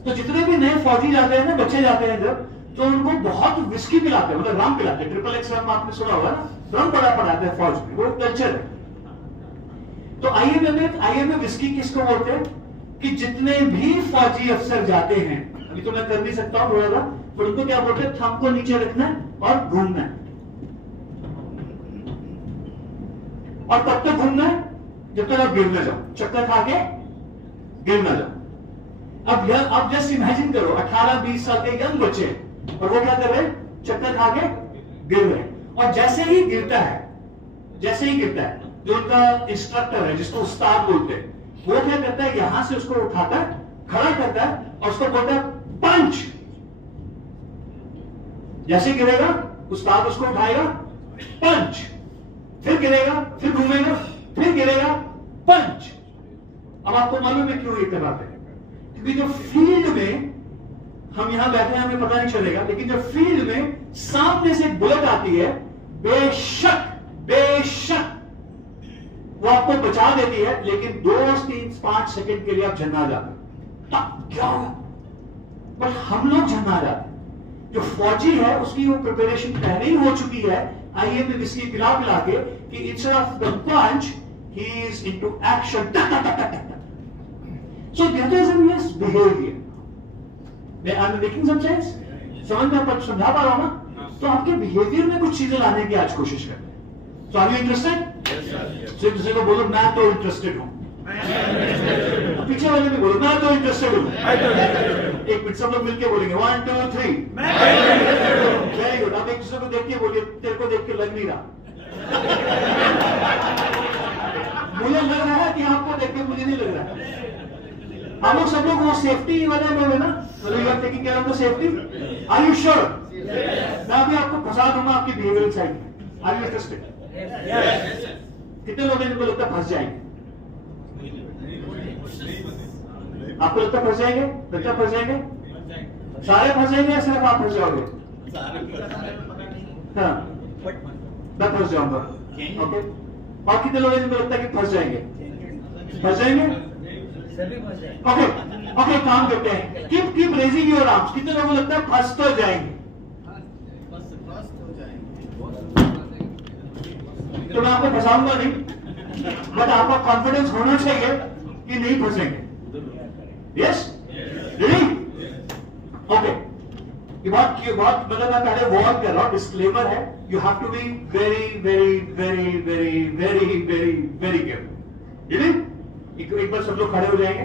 तो जितने भी नए फौजी जाते हैं ना, बच्चे जाते हैं जब, तो उनको बहुत विस्की पिलाते हैं, मतलब रम पिलाते हैं। XXX रम आपने सुना होगा ना, रम बड़ा पढ़ाते हैं फौज में, वो कल्चर है। तो IMA विस्की किसको बोलते हैं? कि जितने भी फौजी अफसर जाते हैं, अभी तो मैं कर नहीं सकता हूं थोड़ा सा, पर उनको क्या बोलते हैं? थंब को नीचे रखना है और घूमना है। और तब तक घूमना है जब तक आप गिर ना जाओ, चक्कर खा के गिर ना जाओ। अब जस्ट इमेजिन करो 18-20 साल के यंग बच्चे, और वो क्या कर रहे हैं? चक्कर खा के गिर रहे हैं। और जैसे ही गिरता है, जो उनका इंस्ट्रक्टर है, जिसको उस्ताद बोलते हैं, वो क्या करता है? यहां से उसको उठाता है, खड़ा करता है और उसको बोलता है पंच। जैसे गिरेगा उस्ताद उसको उठाएगा, पंच, फिर गिरेगा, फिर घूमेगा, फिर गिरेगा, पंच। अब आपको मालूम है क्यों ये कराते हैं? क्योंकि जो फील्ड में हम यहां बैठे हैं हमें पता नहीं चलेगा, लेकिन जो फील्ड में सामने से बुलेट आती है, बेशक वो आपको बचा देती है, लेकिन 2-3-5 सेकंड के लिए आप झन्ना जाते हैं। तब क्या होगा? बट हम लोग झन्ना जाते हैं। जो फौजी है उसकी वो प्रिपरेशन पहले ही हो चुकी है, IMA विस्की पिला के, कि instead of the punch he is into action. So that is in his behaviour. I am making some sense? समझ में आप समझा पा रहा हूं ना? तो आपके बिहेवियर में कुछ चीजें लाने की आज कोशिश करते हैं। So are you interested? Yes, किसी को बोलो मैं तो इंटरेस्टेड हूं, पीछे वाले भी बोलो मैं तो इंटरेस्टेड हूं। एक मिनट सब लोग मिलके बोलेंगे 1 2 3 वेरी गुड। अब एक दूसरे को देख के बोलिए, तेरे को देख के लग नहीं रहा। मुझे लग रहा है कि आपको देख के मुझे नहीं लग रहा। हम लोग सब लोग वो सेफ्टी वाले में है ना, you are taking care of the safety. Are you sure? मैं अभी आपको फंसा दूंगा आपकी बिहेवियरल साइड में। Are you interested? कितने लोग इनको लगता है फंस जाएंगे? आपको लगता है फंस जाएंगे? बच्चा फंस जाएंगे? सारे फंस जाएंगे या सिर्फ आप फंस जाओगे? हाँ, मैं फंस जाऊंगा। ओके, और कितने लोग इनको लगता है कि फंस जाएंगे? फंस जाएंगे? ओके ओके, काम करते हैं, कीप रेजिंग योर आर्म्स। कितने लोगों को लगता है फंस तो जाएंगे? तो मैं आपको फंसाऊंगा नहीं, बट आपका कॉन्फिडेंस होना चाहिए कि नहीं फंसेंगे। Yes, ready? ओके, ये बहुत मतलब मैं पहले वार्न कर रहा हूं, डिस्क्लेमर है, you have to be very very very very very very very careful. Ready? एक बार सब लोग खड़े हो जाएंगे।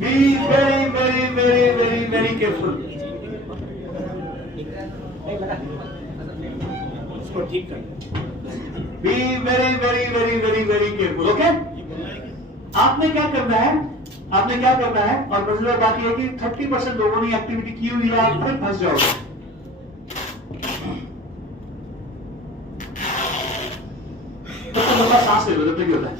Be very very very very very careful. उसको ठीक कर। बी very very very very very केयरफुल। ओके, आपने क्या करना है, आपने क्या करना है, और मजेदार बात यह है कि 30% लोगों ने एक्टिविटी की हुई है, आप फिर फंस जाओगे। तो लंबा सांस ले लो, जब तक होता है।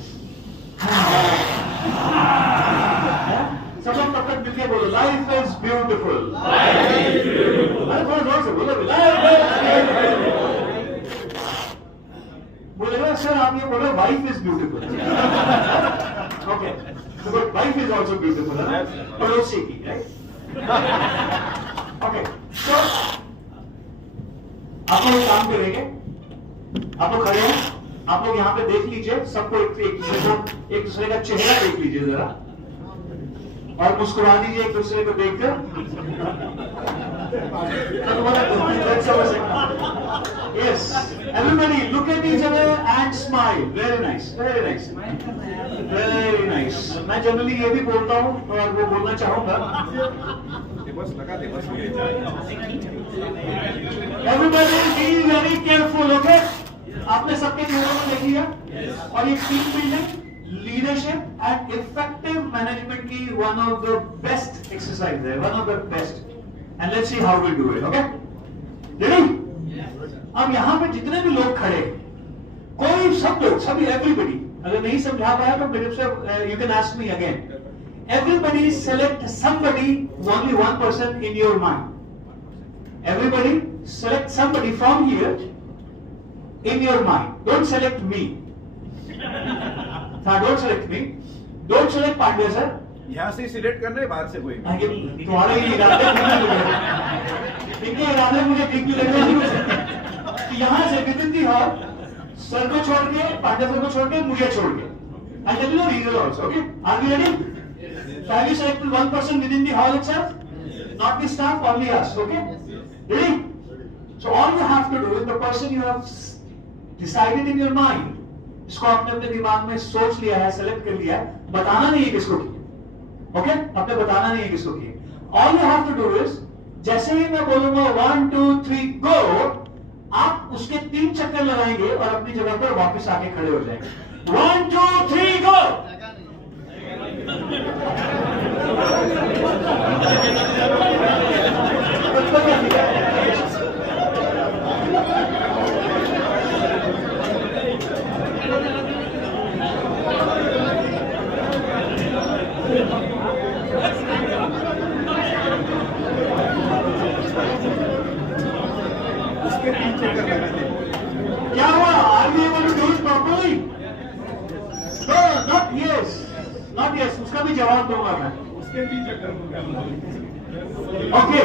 सब लोग तब तक मिलकर बोलो, लाइफ इज ब्यूटिफुल। अरे थोड़ा जोर से बोलो, लाइफ इज ब्यूटिफुल। बोलेगा सर आप ये बोलो wife is beautiful. Okay, so wife is also beautiful, पड़ोसी की, right? Okay, so आप लोग काम करेंगे, आप लोग खड़े हैं, आप लोग यहाँ पे देख लीजिए, सबको एक दूसरे का चेहरा देख लीजिए जरा, और मुस्कुरा दीजिए एक दूसरे को देखकर। Yes, everybody look at each other and smile. Very nice, very nice, very nice. मैं जनरली ये भी बोलता हूँ और वो बोलना चाहूंगा। Everybody be very careful, okay? आपने सबके चेहरों को देख लिया, और ये team building, leadership and effective management की one of the best exercise है, one of the best. And let's see how we do it. Okay, ready? अब यहां पे जितने भी लोग खड़े, कोई सब लोग, सभी, एवरीबडी, अगर नहीं समझा पाया तो मेरे से you can ask me again. Everybody select somebody, only one person in your mind. Everybody select somebody from here in your mind. Don't select me, don't select me, don't select Pandey sir. यहाँ से select करना है, बाहर से कोई तुम्हारे इरादे इनके इरादे मुझे ठीक नहीं लग रहे। यहां से विदिन दी हॉल सर को छोड़ के, पांडे सर को छोड़ के, मुझे छोड़ के, I tell you reason also. Okay, are we ready? Have you selected one person within the hall itself, not the staff, only us. Okay, ready? So all you have to do is the person you have decided in your mind, इसको आपने अपने दिमाग में सोच लिया है, select कर लिया है, बताना नहीं है किसको किया। ओके, आपने बताना नहीं है किसको किया। All you have to do is, जैसे ही मैं बोलूंगा 1 2 3 गो, आप उसके 3 चक्कर लगाएंगे और अपनी जगह पर वापस आके खड़े हो जाएंगे। 1 2 3 गो। क्या हुआ? Are you able to do it properly? No, not yes, not yes. उसका भी जवाब दूंगा मैं। उसके भी चक्कर। Okay.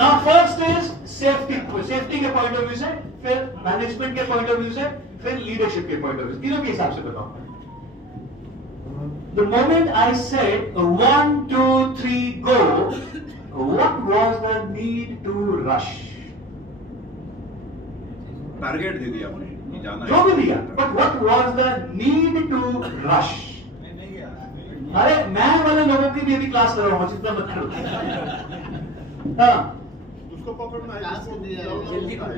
Now first is safety. Safety के पॉइंट ऑफ व्यू से, फिर मैनेजमेंट के पॉइंट ऑफ व्यू से, फिर लीडरशिप के पॉइंट ऑफ व्यू, तीनों के हिसाब से बताऊंगा। The moment I said 1 2 3 go, what was the need to rush? Target दे दिया आपने, जाना जो भी दिया, but what was the need to rush? अरे मैं वाले लोगों की भी अभी क्लास कर रहा हूँ, चिंता मत करो। हाँ, उसको पकड़ना है।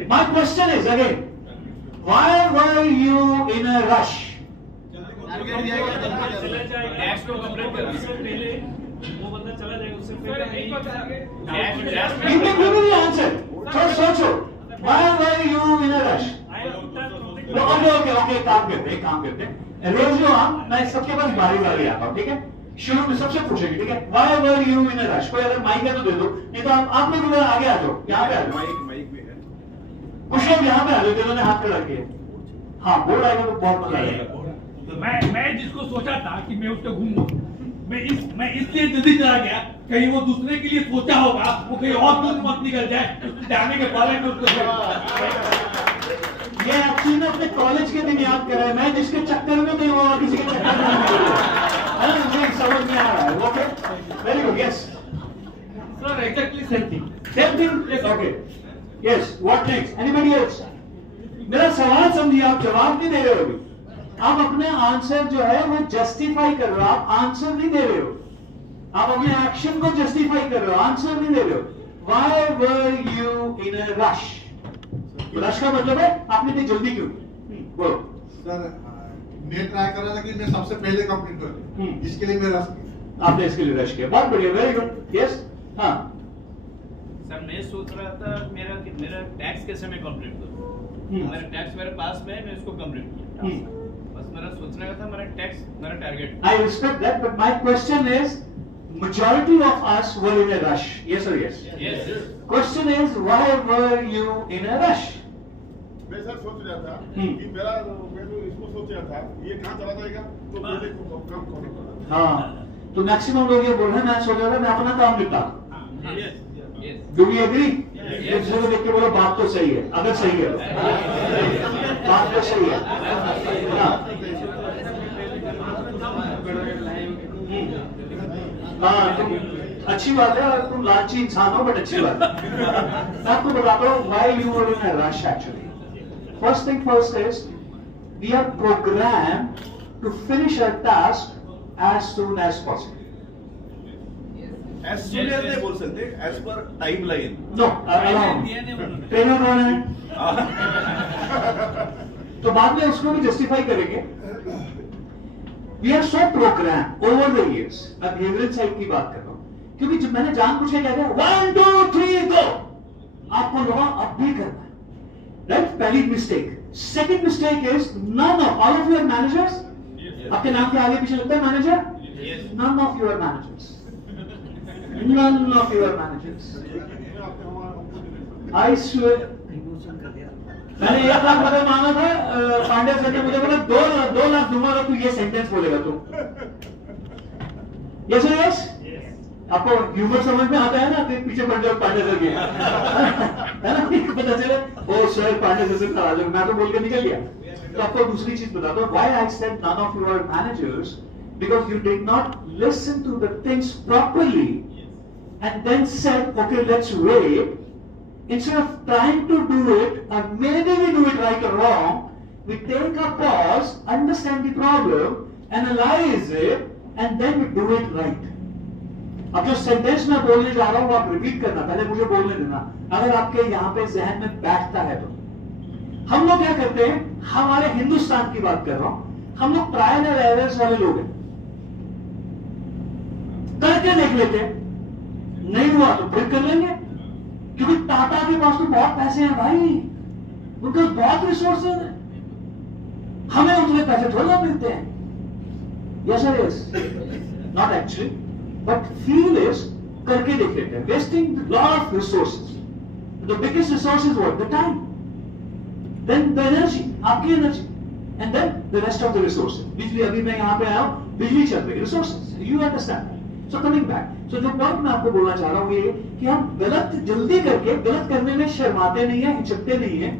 my question is again, why were you in a rush? चला जाएगा टैक्स को कंप्लेंट करने से पहले वो बंदा चला जाएगा उससे पहले एक बात आगे आंसर थोड़ा सोचो why were you in a rush okay काम करते हैं रोज लो आप मैं सबके पास बारी बारी आता हूँ ठीक है शुरू में सबसे पूछेंगे ठीक है why were you in a rush कोई अगर माइक है तो दे दो नहीं तो आप लोग आगे आ जाओ यहाँ पे आ जाओ माइक भी है कुछ लोग यहाँ पे आ जाओ जिन्होंने हाथ खड़ा किया हाँ बोर्ड आएगा तो बहुत मजा आएगा मैं जिसको सोचा था कि मैं उसको घूमूं मैं इसलिए जल्दी चला गया कहीं वो दूसरे के लिए सोचा होगा वो कहीं और दूर मत निकल जाए जाने के पहले मैं उसको ये एक्चुअली ना अपने कॉलेज के दिन याद कर रहा है मैं जिसके चक्कर में नहीं हुआ किसी के चक्कर में नहीं मुझे समझ में आ रहा है okay very good yes sir exactly same thing okay yes what next anybody else मेरा सवाल समझिए आप जवाब नहीं दे रहे हो अभी आप अपने आंसर जो है वो जस्टिफाई कर रहे हो आप आंसर नहीं दे रहे हो आप अपने एक्शन को जस्टिफाई कर रहे हो आंसर नहीं दे रहे हो why were you in a rush rush का मतलब है आपने इतनी जल्दी क्यों बोलो सर मैं ट्राई कर रहा था कि मैं सबसे पहले कंप्लीट कर दूं इसके लिए मैं रश किया आपने इसके लिए रश किया बहुत बढ़िया वेरी गुड यस हाँ सर मैं सोच रहा था मेरा टैक्स कैसे मैं कंप्लीट करूं मेरा टैक्स मेरे पास में है मैं इसको कंप्लीट किया बस मेरा सोचने का था मेरा टैक्स मेरा target I respect that but my question is majority of us were in a rush yes or yes yes question is why were you in a rush मैं सर सोच रहा था कि मैं तो इसको सोच रहा था ये कहाँ चला जाएगा तो मेरे को काम करना पड़ा हाँ तो मैक्सिमम लोग ये बोल रहे हैं मैं सोच रहा था मैं अपना काम निपटा yes डू वी एग्री एक दूसरे को देख के बोलो बात तो सही है अगर सही है बात तो सही है हाँ तुम अच्छी बात है और तुम लालची इंसान हो बट अच्छी बात है मैं आपको बताता हूँ why you were in a rush actually first thing first is we are programmed to finish a task as soon as possible As soon as नहीं बोल सकते as per timeline no trainer कौन है तो बाद में उसको भी जस्टिफाई करेंगे we are so program over the years मैं बिहेवियरल साइड की बात कर रहा हूं क्योंकि जब मैंने जानबूझ के कह दिया 1 2 3 गो आपको लगा अब भी करना है राइट पहली mistake second mistake is none of all of your managers आपके नाम के आगे पीछे लगता है manager none of your managers none of your managers I swear मैंने 1 लाख रुपए मांगा था पांडे सर ने मुझे बोला 2 लाख दूंगा तो ये सेंटेंस बोलेगा तू यस यस आपको ह्यूमर समझ में आता है ना कि पीछे पड़ जाओ पांडे सर के है ना पता चले ओ सर पांडे सर से नाराज हो मैं तो बोल के निकल गया तो आपको दूसरी चीज बताता हूँ why I said none of your managers because you did not listen to the things properly and then said, okay, let's wait. Instead of trying to do it, or maybe we do it right or wrong, we take a pause, understand the problem, analyze it, and then we do it right. अब जो sentence मैं बोलने जा रहा हूँ वो आप repeat करना पहले मुझे बोलने देना अगर आपके यहाँ पे जहन में बैठता है तो हम लोग क्या करते हैं हमारे हिंदुस्तान की बात कर रहा हूँ हम लोग ट्रायल एंड एरर्स वाले लोग हैं करके देख लेते हैं नहीं हुआ तो फिर कर लेंगे क्योंकि टाटा के पास तो बहुत पैसे हैं भाई उनके पास बहुत रिसोर्सेज हैं हमें उतने पैसे थोड़ा मिलते हैं yes sir yes not actually but feel is करके देख लेते हैं wasting lot of resources the biggest resource is what the time then the energy आपकी energy and then the rest of the resources बिजली अभी मैं यहां पे आया हूं बिजली चल रही है resources you understand So coming back, so जो पॉइंट मैं आपको बोलना चाह रहा हूँ ये कि हम गलत जल्दी करके गलत करने में शर्माते नहीं है हिचकते नहीं है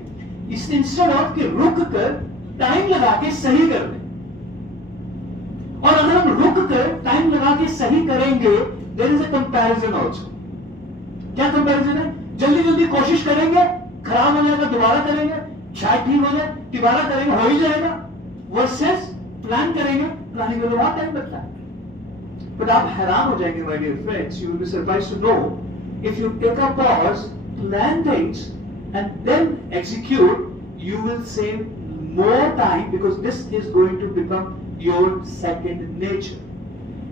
इंस्टेड ऑफ कि रुक कर टाइम लगा के सही कर लें और अगर हम रुक कर टाइम लगा के सही करेंगे there is a comparison also क्या कंपैरिजन है जल्दी जल्दी कोशिश करेंगे खराब हो जाएगा दोबारा करेंगे शायद ठीक हो जाए दोबारा करेंगे हो ही जाएगा वर्सेस प्लान करेंगे प्लानिंग में बहुत टाइम लगता है But आप हैरान हो जाएंगे my dear friends. You will be surprised to know if you take a pause, plan things, and then execute, you will save more time because this is going to become your second nature.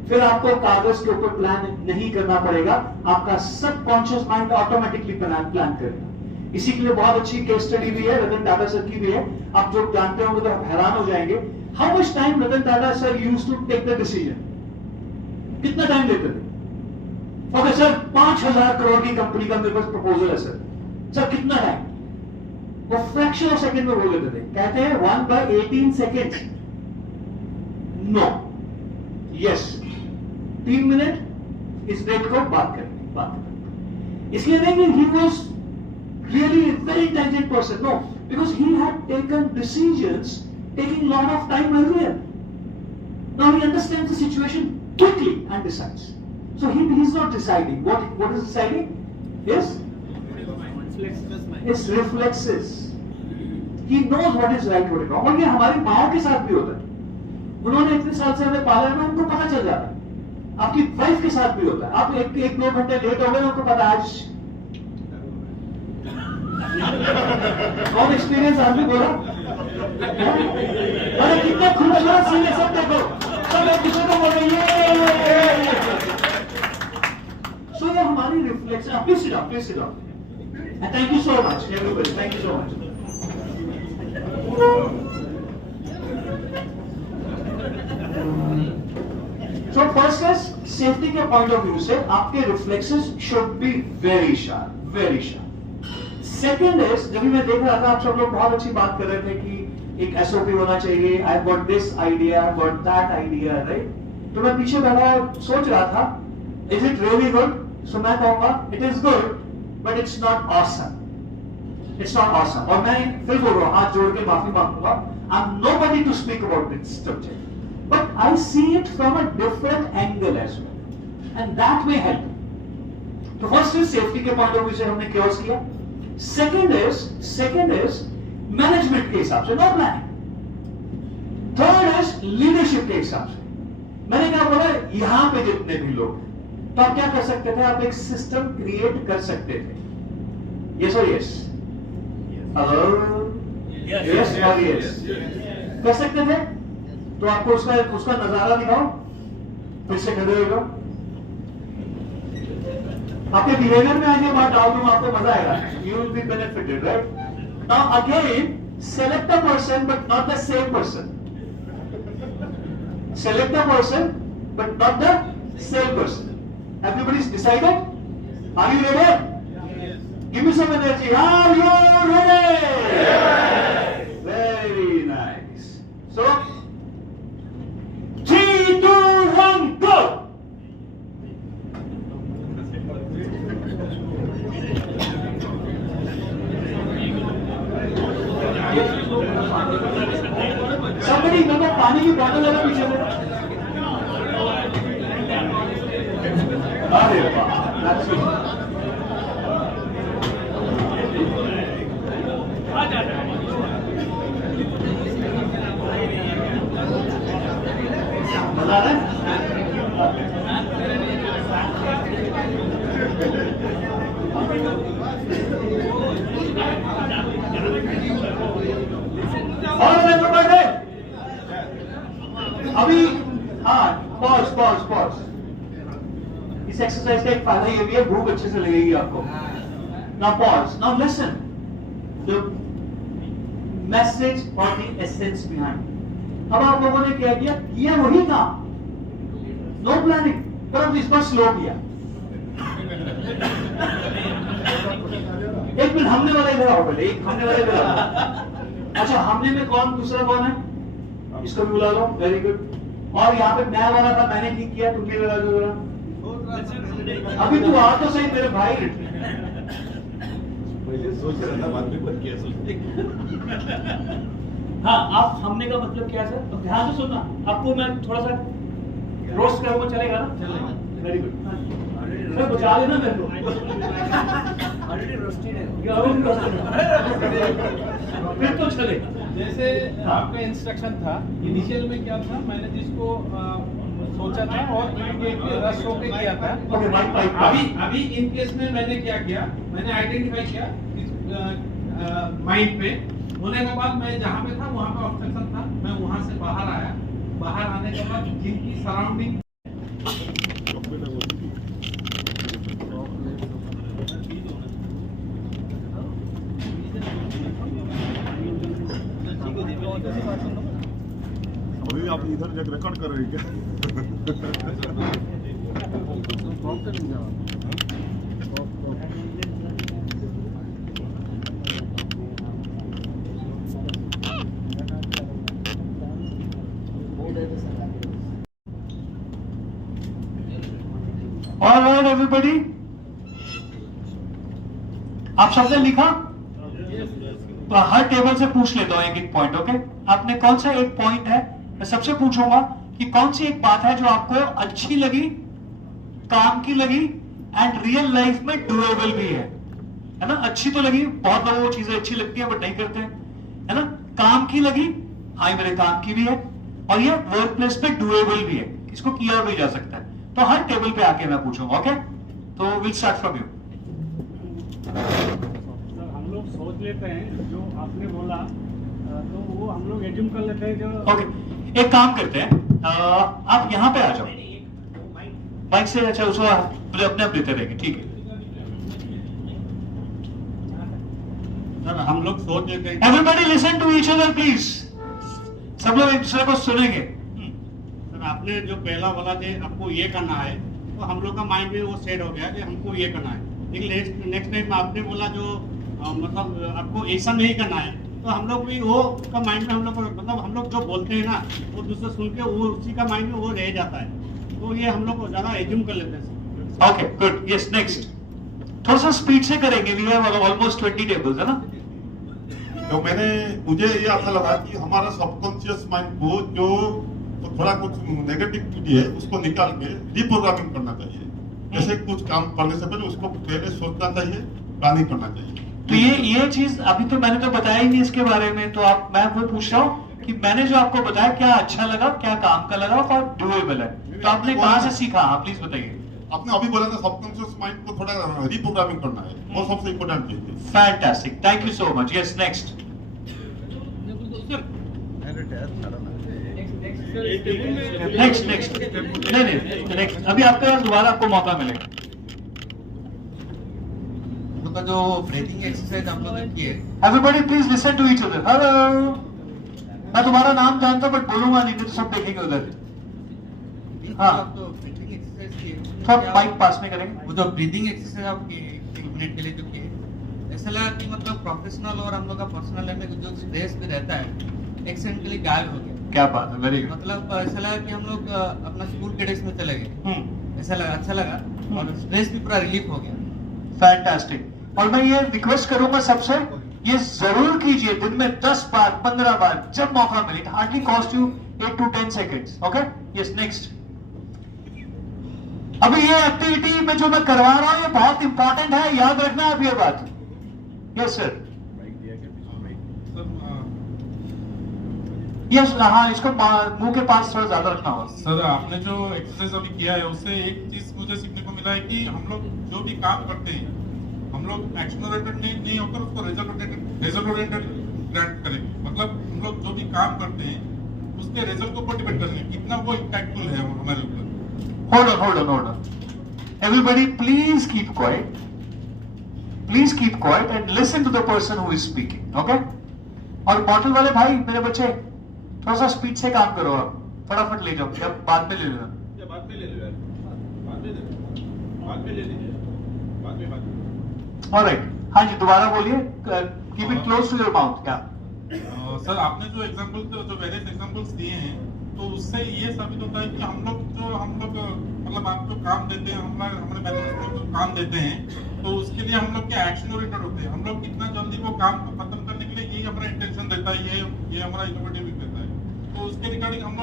फिर आपको कागज के ऊपर plan नहीं करना पड़ेगा, आपका subconscious mind automatically plan करेगा। इसी के लिए बहुत अच्छी केस स्टडी भी है, रतन टाटा सर की भी है। आप जो जानते होंगे तो आप हैरान हो जाएंगे। How much time Ratan Tata sir used to take the decision? कितना टाइम लेते थे? ओके सर, 5,000 करोड़ की कंपनी का मेरे पास प्रपोजल है सर। सर कितना टाइम? वो फ्रैक्शन ऑफ सेकंड में बोल देते थे। कहते हैं 1/18 सेकेंड। नो, यस, 3 मिनट इस डेट को बात करें। इसलिए नहीं, he was really a very intelligent person. No, because he had taken decisions taking a lot of time earlier. Now he understands the situation quickly and decides. So he's not deciding. What is deciding? Yes? It's reflexes. He knows what is right, what is wrong. और ये हमारी माओं के साथ भी होता है। उन्होंने इतने साल से हमें पाला है ना, उनको पता चल जाता है। आपकी वाइफ के साथ भी होता है। आप एक 2 घंटे लेट हो गए, उनको पता है आज कौन एक्सपीरियंस आदमी बोला? अरे कितना खूबसूरत सीन है, सब देखो, सब एक दूसरे को बोल रही है। सो ये हमारी reflection. Please sit down, please sit down. And thank you so much everybody, thank you so much. So first is safety के पॉइंट ऑफ व्यू से आपके reflexes should be very sharp, very sharp. Second is, जब मैं देख रहा था आप सब लोग बहुत अच्छी बात कर रहे थे कि एक एसओपी होना चाहिए, I got this idea, got that idea, right? तो मैं पीछे बैठा सोच रहा था, इज इट रियली गुड? सो मैं कहूंगा it is good but it's not awesome, it's not awesome. और मैं फिर बोल रहा हूं, हाथ जोड़ के माफी मांगूंगा, I am nobody to speak about this subject, but I see it from a different angle as well and that may help. तो फर्स्ट इज सेफ्टी के पॉइंट ऑफ व्यू से हमने क्योर्स किया। सेकेंड इज मैनेजमेंट के हिसाब से, no planning. Third is leadership के हिसाब से। मैंने क्या बोला, यहां पे जितने भी लोग तो आप क्या कर सकते थे? आप एक सिस्टम क्रिएट कर सकते थे। यस और यस, हेलो, यस और यस कर सकते थे। तो आपको उसका नजारा दिखाओ, फिर से खड़े हो जाओ, आपके बिहेवियर में आगे बात डाल दूं, आपको मजा आएगा, you will be benefited, right? Now again select the person but not the same person, select the person but not the same person. Everybody is decided? Are you ready? Give me some energy. Are you ready? Very nice. So 3, 2, 1 go। Somebody मेरे को पानी की बोतल लगा पीछे से। अरे वाह, that's good। मजा आ रहा है? अभी हाँ, पॉज। इस एक्सरसाइज का एक फायदा ये भी है, भूख अच्छे से लगेगी आपको। Now pause, now listen the message और द एसेंस बिहाइंड। अब आप लोगों ने क्या किया वही काम, नो प्लानिंग, परंतु इस पर स्लो किया। एक मिनट, हमने वाला इधर आओ पहले, एक हमने वाला इधर आओ। अच्छा, हमने में कौन, दूसरा कौन है? इसको भी बुला लो, वेरी गुड। और यहाँ पे मैं वाला था, मैंने ठीक किया, तुम भी लगा दो जरा। अभी तू आ तो सही मेरे भाई। पहले सोच रहा था, बाद में किया सोचते। हाँ, आप हमने का मतलब क्या है सर? तो ध्यान से सुनना, आपको मैं थोड़ा सा रोस्ट करूंगा, चलेगा ना? Very good. सर बचा लेना मेरे को। ऑलरेडी रोस्टेड है, फिर तो चलेगा। जैसे आपका इंस्ट्रक्शन था, इनिशियल में क्या था, मैंने जिसको सोचा था और इमीडिएटली रश होके किया था। अभी इन केस में मैंने क्या किया, मैंने आइडेंटिफाई किया माइंड पे होने के बाद, मैं जहाँ पे था वहाँ पे ऑब्स्ट्रक्शन था, मैं वहाँ से बाहर आया, बाहर आने के बाद जिनकी सराउंडिंग अभी आप इधर जब रिकॉर्ड कर रहे हैं क्या? All right, everybody. आप सबने लिखा? तो हर टेबल से पूछ लेता हूं एक एक पॉइंट, ओके? आपने कौन सा एक पॉइंट है, मैं सबसे पूछूंगा कि कौन सी एक बात है जो आपको अच्छी लगी, काम की लगी एंड रियल लाइफ में डुएबल भी है ना? अच्छी तो लगी, बहुत लोगों को चीजें अच्छी लगती है बट नहीं करते हैं, है ना? काम की लगी, हाँ ये मेरे काम की भी है, और ये वर्क प्लेस पे डुएबल भी है, इसको किया भी जा सकता है। तो हर टेबल पे आके मैं पूछूंगा, ओके? तो विल स्टार्ट फ्रॉम यू। हम लोग सोच लेते हैं जो आपने बोला, तो वो हम लोग एज्यूम कर लेते हैं जो ओके, एक काम करते हैं, आप यहाँ पे आ जाओ बाइक से। अच्छा, उसको अपने आप देते रहेंगे, ठीक है? सर हम लोग सोच लेते हैं। Everybody listen to each other please, सब लोग एक दूसरे को सुनेंगे। सर आपने जो पहला बोला थे आपको ये करना है, तो हम लोग का माइंड में वो सेट हो गया कि हमको ये करना है। लेकिन नेक्स्ट टाइम आपने बोला जो मतलब आपको ऐसा नहीं करना है, तो हम लोग भी वो का माइंड में हम लोग मतलब हम लोग जो बोलते हैं ना वो दूसरे सुन के वो उसी का माइंड में वो रह जाता है, तो ये हम लोग ज्यादा एज्यूम कर लेते हैं। Okay good, yes next. थोड़ा सा स्पीड से करेंगे, वी हैव ऑलमोस्ट 20 टेबल्स, है ना? तो मुझे ये ऐसा लगा कि हमारा सबकॉन्शियस माइंड को जो तो थोड़ा कुछ नेगेटिविटी है उसको निकाल के रिप्रोग्रामिंग करना चाहिए। जैसे कुछ काम करने से पहले उसको पहले सोचना चाहिए, प्लानिंग करना चाहिए। तो ये चीज अभी तो मैंने तो बताया ही नहीं इसके बारे में, तो आप मैं वो पूछ रहा हूँ कि मैंने जो आपको बताया क्या अच्छा लगा, क्या काम का लगा और डुएबल है, तो आपने कहाँ से सीखा? हाँ प्लीज बताइए। आपने अभी बोला था सबकॉन्शियस माइंड को थोड़ा रिप्रोग्रामिंग करना है, वो सबसे इम्पोर्टेंट चीज है। Fantastic, thank you so much. Yes next. Next नहीं नेक्स्ट, अभी आपके पास दोबारा आपको मौका मिलेगा। उनका जो ब्रीथिंग एक्सरसाइज हम लोग ने की है, everybody please listen to each other. Hello, मैं तुम्हारा नाम जानता हूं बट बोलूंगा नहीं, तो सब देखेंगे उधर। हाँ, तो ब्रीथिंग एक्सरसाइज की है, थोड़ा माइक पास में करेंगे। वो जो ब्रीथिंग एक्सरसाइज आप की 1 मिनट के लिए जो की, ऐसा लगा कि मतलब प्रोफेशनल और हम लोग का पर्सनल लाइफ में जो स्ट्रेस भी रहता है एक सेकंड के लिए गायब हो गया। क्या बात है, वेरी गुड। मतलब ऐसा लगा कि हम लोग अपना स्कूल के डेज में चले गए, ऐसा लगा, अच्छा लगा, और स्ट्रेस भी पूरा रिलीफ हो गया। फैंटास्टिक। और मैं ये रिक्वेस्ट करूंगा सबसे, ये जरूर कीजिए दिन में 10 बार 15 बार जब मौका मिले। Hardly cost you 8 to 10 seconds, okay? Yes next. अभी ये एक्टिविटी में जो मैं करवा रहा हूं ये बहुत इंपॉर्टेंट है, याद रखना आप ये बात। Yes sir. यस, हाँ, इसको मुंह के पास थोड़ा ज्यादा रखना होगा। सर आपने जो एक्सरसाइज अभी किया है उससे एक चीज मुझे सीखने को मिला है कि हम लोग जो भी काम करते हैं हम लोग एक्शन ओरिएंटेड नहीं होकर उसको रिजल्ट ओरिएंटेड ग्रांट करेंगे। मतलब हम लोग जो भी काम करते हैं उसके रिजल्ट को डिपेंड करेंगे कितना वो इम्पैक्टफुल है हमारे ऊपर। Hold on everybody, please keep quiet and listen to the person who is speaking, okay? और बॉटल वाले भाई, मेरे बच्चे, थोड़ा सा स्पीड से काम करो, आप फटाफट ले जाओ, या बाद में ले लेना। बाद में ले लो यार, बाद में ले लीजिए, बाद में। ऑलराइट, हाँ जी, दोबारा बोलिए, keep it close to your mouth. क्या सर आपने जो वेरियस एग्जांपल्स दिए हैं तो उससे ये साबित होता है कि हम लोग मतलब आप जो काम देते हैं, हमारे मैनेजर को जो काम देते हैं तो उसके लिए हम लोग क्या एक्शन ओरिएंटेड होते हैं। हम लोग कितना जल्दी वो काम को खत्म करने के लिए यही हमारा इंटेंशन रहता है, ये हमारा इनोवेटिव रहता है। तो उसके रिगार्डिंग हम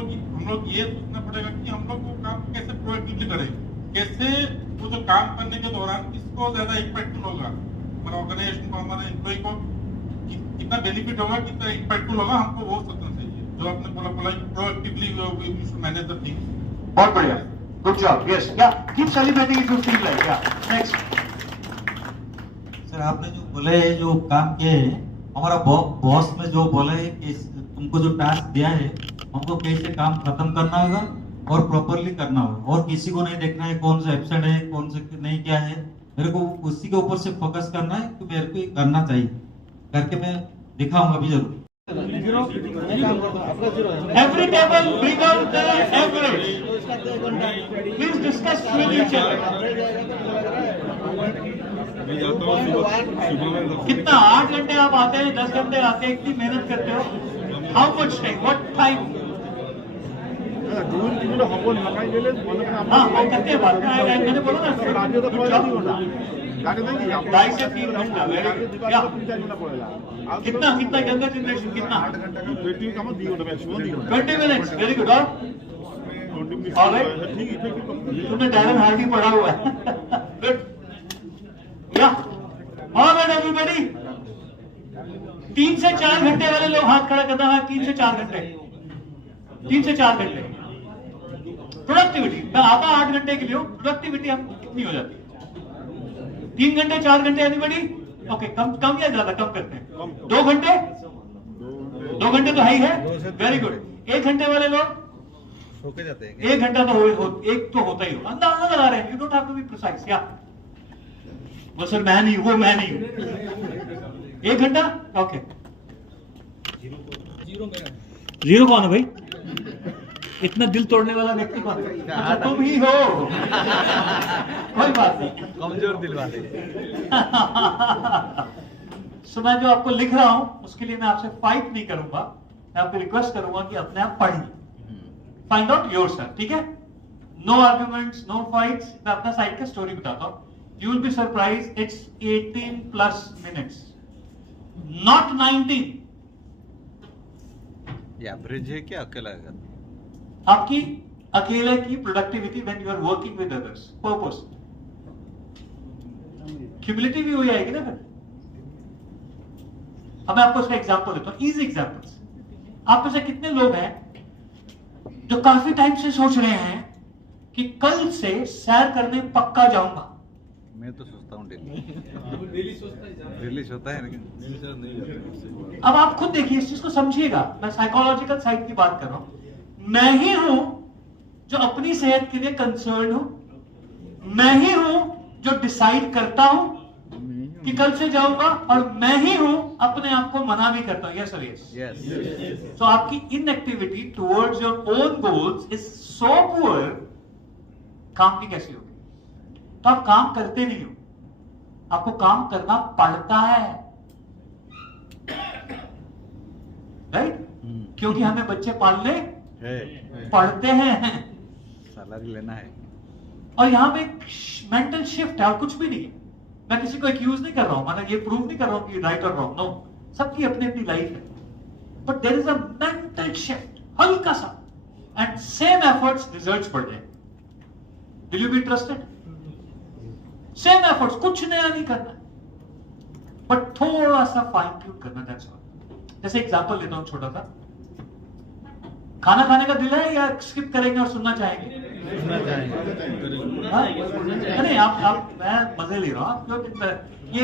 लोग ये सोचना पड़ेगा कि हम लोग वो काम कैसे प्रोएक्टिवली करें, कैसे वो जो काम करने के दौरान किसको ज्यादा इम्पैक्टफुल होगा, हमारा ऑर्गेनाइजेशन को, हमारे एम्प्लॉय को कितना बेनिफिट होगा, कितना इम्पैक्टफुल होगा, हमको वो सोचना चाहिए। जो आपने बोला proactively we should manage the things. बहुत बढ़िया, गुड जॉब। यस, क्या keep celebrating it, you feel like. या नेक्स्ट। सर आपने जो बोले जो काम किए हैं, हमारा बॉस में जो बोले कि तुमको जो टास्क दिया है हमको कैसे काम खत्म करना होगा और प्रॉपरली करना होगा, और किसी को नहीं देखना है कौन सा एब्सेंट है कौन से नहीं क्या है, मेरे को उसी के ऊपर से फोकस करना है कि मेरे को ये करना चाहिए, करके मैं दिखाऊंगा भी जरूर। Every table bring out the average. Please discuss with each other. कितना 8 घंटे आप आते हैं, 10 घंटे आते हैं, इतनी मेहनत करते हो, how much time, what time? हाँ वो करते हैं बात, मैंने बोला ना 2.5 से 3 घंटा। कितना कितना यंगर जनरेशन कितना? 20 मिनट्स, वेरी गुड। ऑलराइट, तुमने डैरन हार्डी पढ़ा हुआ है। गुड या ऑलराइट एवरीबॉडी, 3 से 4 घंटे वाले लोग हाथ खड़ा करना है। 3 से 4 घंटे, 3 से 4 घंटे प्रोडक्टिविटी। मैं आता 8 घंटे के लिए हूं, प्रोडक्टिविटी हम कितनी हो जाती है? 3 घंटे 4 घंटे एनीबॉडी? ओके, कम कम या ज्यादा? कम करते हैं। 2 घंटे, 2 घंटे तो है ही है, वेरी गुड। 1 घंटे वाले लोग सो के जाते हैं। 1 घंटा तो एक तो होता ही हो, अंदाजा लगा रहे हैं, you don't have to be precise. या वो सर मैं नहीं, वो मैं नहीं हूं। 1 घंटा, ओके। जीरो कौन है भाई? इतना दिल तोड़ने वाला व्यक्ति कौन? अच्छा तुम ही हो। कोई बात नहीं, कमजोर दिल वाले। सो मैं जो आपको लिख रहा हूं उसके लिए मैं आपसे फाइट नहीं करूंगा, मैं आपको रिक्वेस्ट करूंगा कि अपने आप पढ़िए, फाइंड आउट योरसेल्फ, ठीक है? No arguments, no fights. मैं अपना साइड का स्टोरी बताता हूं, you will be surprise, it's 18+ minutes, not 19। Average है क्या अकेला? आपकी अकेले की productivity when you are working with others, purpose cumulative भी हो जाएगी ना फिर। अब मैं आपको इसका एग्जांपल देता हूं, इजी एग्जांपल्स। आप में से कितने लोग हैं जो काफी टाइम से सोच रहे हैं कि कल से सैर करने पक्का जाऊंगा? मैं तो सोचता हूँ डेली सोता है, लेकिन अब आप खुद देखिए, इस चीज को समझिएगा। मैं साइकोलॉजिकल साइड की बात कर रहा हूं। मैं ही हूं जो अपनी सेहत के लिए कंसर्न हूं, मैं ही हूं जो डिसाइड करता हूं कि कल से जाऊंगा, और मैं ही हूं अपने आप को मना भी करता हूं। यस और यस। तो आपकी inactivity towards your own goals is so poor, काम की कैसी होगी? तो आप काम करते नहीं हो, आपको काम करना पड़ता है, राइट? क्योंकि हमें बच्चे पालने पढ़ते हैं, सैलरी लेना है, और यहां पे एक मेंटल शिफ्ट है और कुछ भी नहीं है। मैं किसी को एक्यूज नहीं कर रहा हूं, मतलब ये प्रूव नहीं कर रहा हूं कि राइट और रॉन्ग, नो, सबकी अपनी अपनी लाइफ है, but there is a mental shift, हल्का सा, एंड सेम एफर्ट्स रिजल्ट्स बढ़ जाए। Will you be interested? Same efforts, कुछ नया नहीं करना, बट थोड़ा सा फाइन ट्यून करना, दैट्स ऑल। जैसे एग्जांपल लेता हूं छोटा सा, खाना खाने का दिल है या स्किप करेंगे और सुनना चाहेंगे? नहीं, आप मैं मजे ले रहा हूँ, ये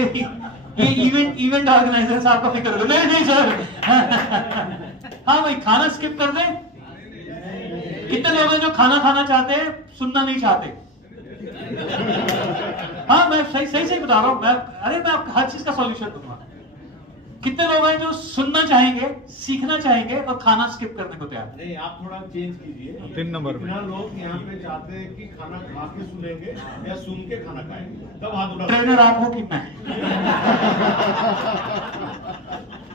इवेंट ऑर्गेनाइजर साहब का फिक्र नहीं नहीं सर। हाँ भाई, खाना स्किप कर दें। कितने लोग हैं जो खाना खाना चाहते हैं, सुनना नहीं चाहते? हाँ, मैं सही बता रहा हूँ मैं, अरे मैं आपको हर चीज का सॉल्यूशन दूंगा। कितने लोग हैं जो सुनना चाहेंगे, सीखना चाहेंगे और खाना स्किप करने को तैयार? नहीं, आप थोड़ा चेंज कीजिए। 3 नंबर में लोग यहाँ पे चाहते हैं कि खाना खा के सुनेंगे या सुन के खाना खाएंगे, तब हाथ उठा। ट्रेनर आप हो कि मैं?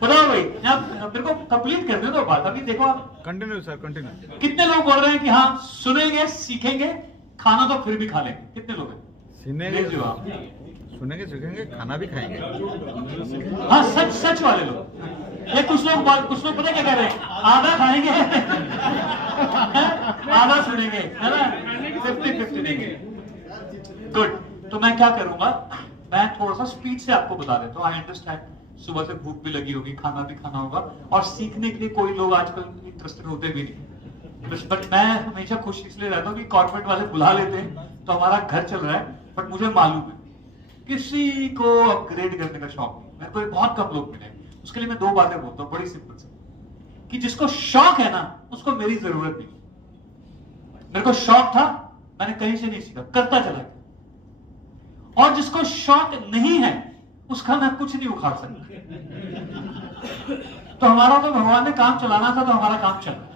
बताओ भाई, आप मेरे को कंप्लीट कर दो तो बात। अभी देखो आप, कंटिन्यू सर, कंटिन्यू। कितने लोग बोल रहे हैं कि हाँ सुनेंगे, सीखेंगे, खाना तो फिर भी खा लेंगे? कितने लोग हैं? सुनेंगे, सुनेंगे, सीखेंगे, खाना भी खाएंगे। हाँ, सच वाले लोग। ये कुछ लोग पता क्या कह रहे हैं, आधा खाएंगे आधा सुनेंगे, है ना? 50-50 देंगे। गुड। तो मैं क्या करूंगा, मैं थोड़ा सा स्पीड से आपको बता देता हूँ। आई अंडरस्टैंड, सुबह से भूख भी लगी होगी, खाना भी खाना होगा, और सीखने के लिए कोई लोग आजकल इंटरेस्टेड होते भी नहीं। बट मैं हमेशा खुश इसलिए रहता हूँ कि कॉर्पोरेट वाले बुला लेते हैं तो हमारा घर चल रहा है। बट मुझे मालूम है किसी को अपग्रेड करने का शौक नहीं, मेरे को बहुत कम लोग मिले। उसके लिए मैं 2 बातें बोलता हूँ, बड़ी सिंपल से। कि जिसको शौक है ना उसको मेरी जरूरत नहीं। मेरे को शौक था, मैंने कहीं से नहीं सीखा, करता चला गया। और जिसको शौक नहीं है उसका मैं कुछ नहीं उखाड़ सकता। तो हमारा तो भगवान ने काम चलाना था, तो हमारा काम चल रहा है,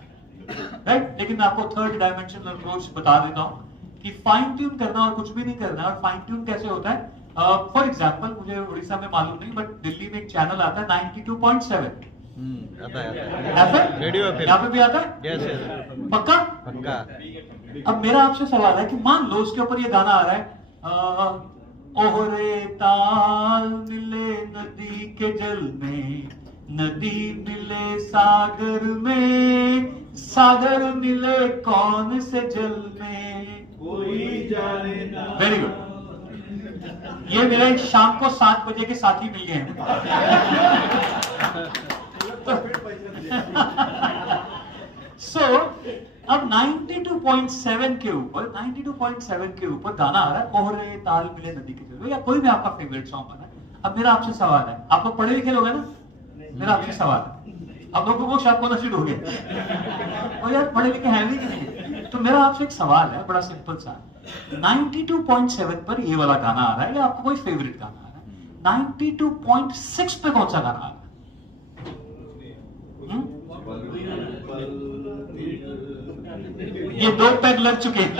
राइट। लेकिन मैं आपको थर्ड डायमेंशनल अप्रोच बता देता हूं कि फाइन ट्यून करना और कुछ भी नहीं करना है। और फाइन ट्यून कैसे होता है? फॉर एग्जाम्पल, मुझे उड़ीसा में मालूम नहीं, बट दिल्ली में एक चैनल आता है 92.7, रेडियो यहाँ पे भी आता है। पक्का? अब मेरा आपसे सवाल है कि मान लो उसके ऊपर ये गाना आ रहा है, ओहरे ताल मिले नदी के जल में, नदी मिले सागर में, सागर मिले कौन से जल में, कोई जाने ना। Very good. ये मेरे शाम को 7 बजे के साथी मिल गए हैं। सो अब 92.7 के ऊपर गाना आ रहा है, ओहरे ताल मिले नदी के जल में, या कोई भी आपका फेवरेट सॉन्ग बना है। अब मेरा आपसे सवाल है, आप लोग पढ़े लिखे लोग हैं ना, मेरा आपसे सवाल है, आप लोगों को शायद नसीब हो गया और यार पढ़े लिखे हैं भी कि नहीं। तो मेरा आपसे एक सवाल है, बड़ा सिंपल सा, 92.7 पर ये वाला गाना आ रहा है, या आपको कोई फेवरेट गाना आ रहा है? 92.6 पे कौन सा गाना आ रहा है? ये 2 पैग लग चुके हैं।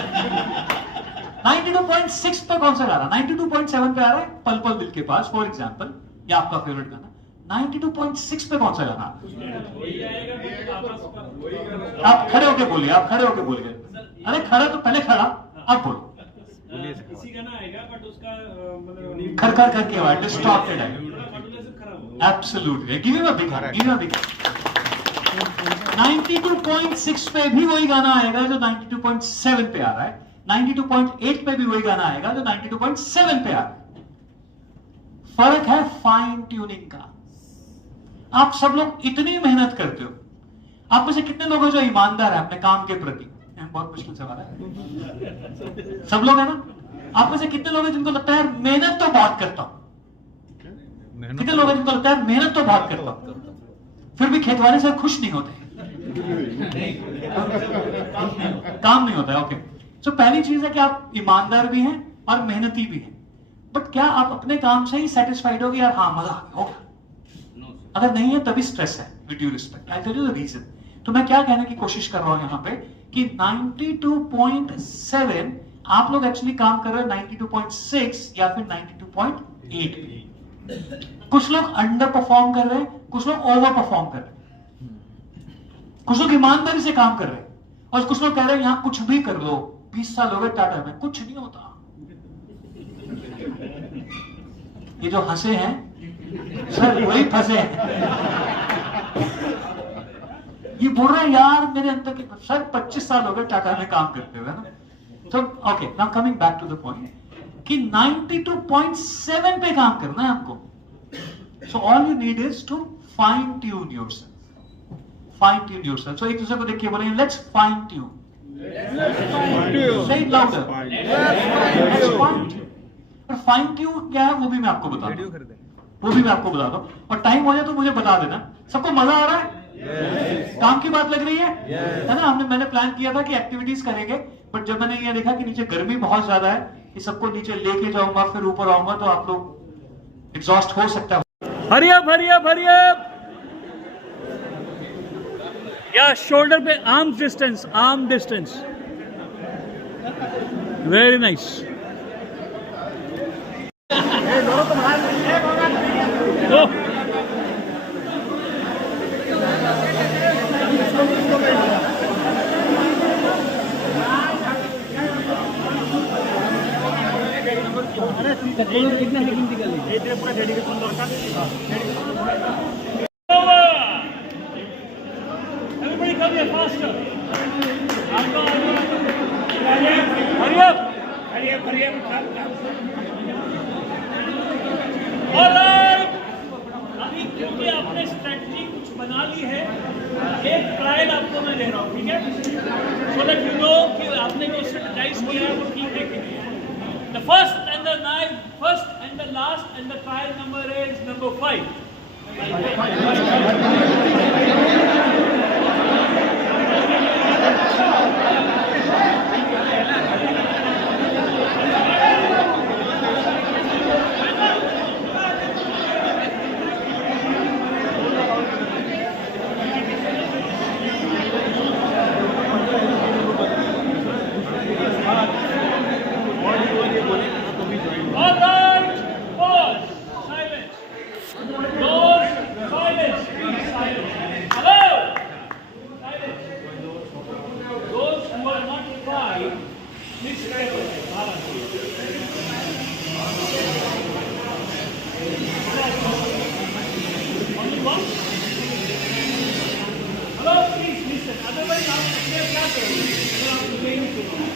92.6 पे कौन सा गाना? 92.7 पे आ रहा है पल पल दिल के पास, फॉर एग्जाम्पल, या आपका फेवरेट गाना। 92.6 पे कौन सा गाना? आप खड़े होके बोलिए, आप खड़े होके बोलिए। अरे खड़ा तो पहले खड़ा, अब बोलो। इसी गाना आएगा, बट उसका मतलब खर खर करके आवाज डिस्टॉर्टेड है। Absolutely, give him a big hand, give him a big hand. 92.6 पे भी वही गाना आएगा जो 92.7 पे आ रहा है, 92.8 पे भी वही गाना आएगा जो 92.7 पे आ रहा है। फर्क है फाइन ट्यूनिंग का। आप सब लोग इतनी मेहनत करते हो, आप में से कितने लोग हैं जो ईमानदार है अपने काम के प्रति? बहुत मुश्किल सवाल है। सब लोग है ना? आप में से कितने लोग हैं जिनको लगता है मेहनत तो बहुत करता हूं? कितने लोग हैं जिनको लगता है मेहनत तो बहुत करता हूं, फिर भी खेत वाले से खुश नहीं होते? काम नहीं होता है। ओके, सो पहली चीज है कि आप ईमानदार भी हैं और मेहनती भी हैं, बट क्या आप अपने काम से ही सेटिस्फाइड होगे? यार हाँ मजा आ गया होगा। अगर नहीं है तभी स्ट्रेस है, with due respect. I tell you the reason. तो मैं क्या कहने की कोशिश कर रहा हूं यहाँ पे कि 92.7 आप लोग एक्चुअली काम कर रहे हैं 92.6 या फिर 92.8 पे। कुछ लोग अंडर परफॉर्म कर रहे हैं, कुछ लोग ओवर परफॉर्म कर रहे हैं, कुछ लोग ईमानदारी से काम कर रहे हैं और कुछ लोग कह रहे हैं यहां कुछ भी कर लो, 20 साल हो गए टाटा में, कुछ नहीं होता। ये जो हंसे हैं सर वही फंसे हैं। ये बोल रहे हैं यार मेरे अंदर के सर 25 साल हो गए टाटा में काम करते हुए ना। तो okay, now coming back to the point कि 92.7 पे काम करना है आपको। So all you need is to fine tune yourself. Fine tune yourself. So एक दूसरे को देखिए, बोलेंगे let's fine tune. Say it louder. Let's fine tune. और फाइन ट्यून क्या है वो भी मैं आपको बता दूं, वो भी मैं आपको बता दूं। और टाइम हो जाए तो मुझे बता देना। सबको मजा आ रहा है? काम की बात लग रही है? है ना? मैंने प्लान किया था कि एक्टिविटीज करेंगे, बट जब मैंने ये देखा कि नीचे गर्मी बहुत ज्यादा है, कि सबको नीचे लेके जाऊंगा फिर ऊपर आऊंगा तो आप लोग एग्जॉस्ट हो सकता है। Hurry up hurry up hurry up. या शोल्डर पे आर्म डिस्टेंस। Very nice. कितना सेकंड निकले? पूरा डेडिकेशन दरकार। Everybody come here faster. Hurry up. Alright. अभी क्योंकि आपने स्ट्रेटजी कुछ बना ली है, एक ट्रायल आपको मैं दे रहा हूँ, ठीक है? So that you know कि आपने जो स्ट्रेटजाइज किया है वो ठीक है कि नहीं है। The first and the last and the trial number is number 5. All right, pause. Silence. Those silence. Please silence. Hello. Silence. Those who are not quiet, please step Only one. Hello, please listen. Otherwise, आप अपने क्या करोगे? अगर आप नहीं करोगे.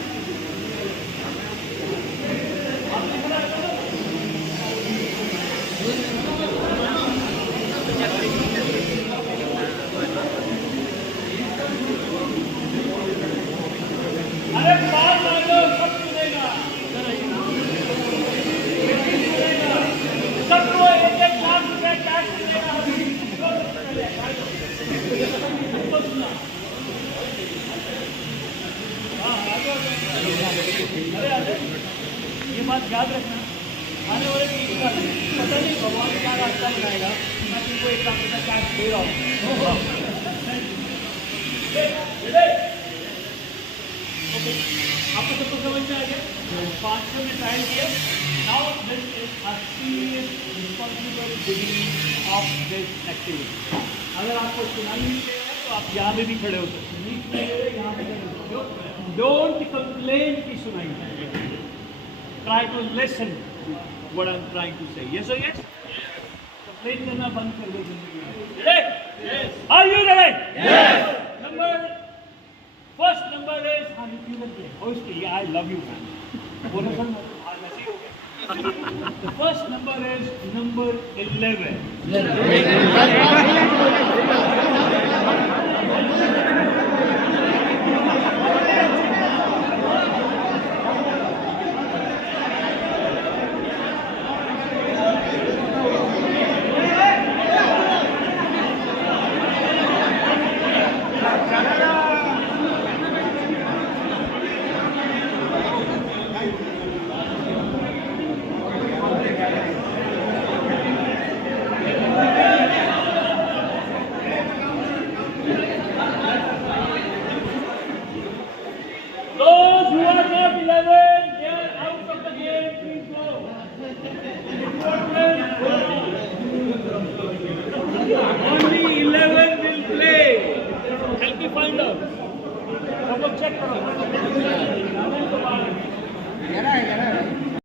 अरे बात आ जाओ, सब सुनेगा, सबको 1-1 लाख रुपए टैक्स देगा. अरे ये बात याद रखना, आने वाले 3 साल पता नहीं भगवान क्या रास्ता बनाएगा. मैं तुमको 1 लाख रुपए टैक्स दे रहा हूँ. आपको सबको समझ में आ गया? 500 में ट्रायल किया. Now this is a serious responsible beginning of this activity. अगर आपको सुनाई नहीं देगा तो आप यहाँ पे भी खड़े हो सकते हैं. यहाँ पे खड़े हो सकते हो. डोंट कंप्लेन की सुनाई नहीं. Try to listen what I am trying to say. Yes और यस. कंप्लेन करना बंद कर दो जिंदगी में. Ready? Are you ready? Yes. First number is obviously I love you man. बोलो सर आज ऐसे ही हो गया. The first number is number 11. Only 11 will play. Help me find out. सब लोग चेक करो.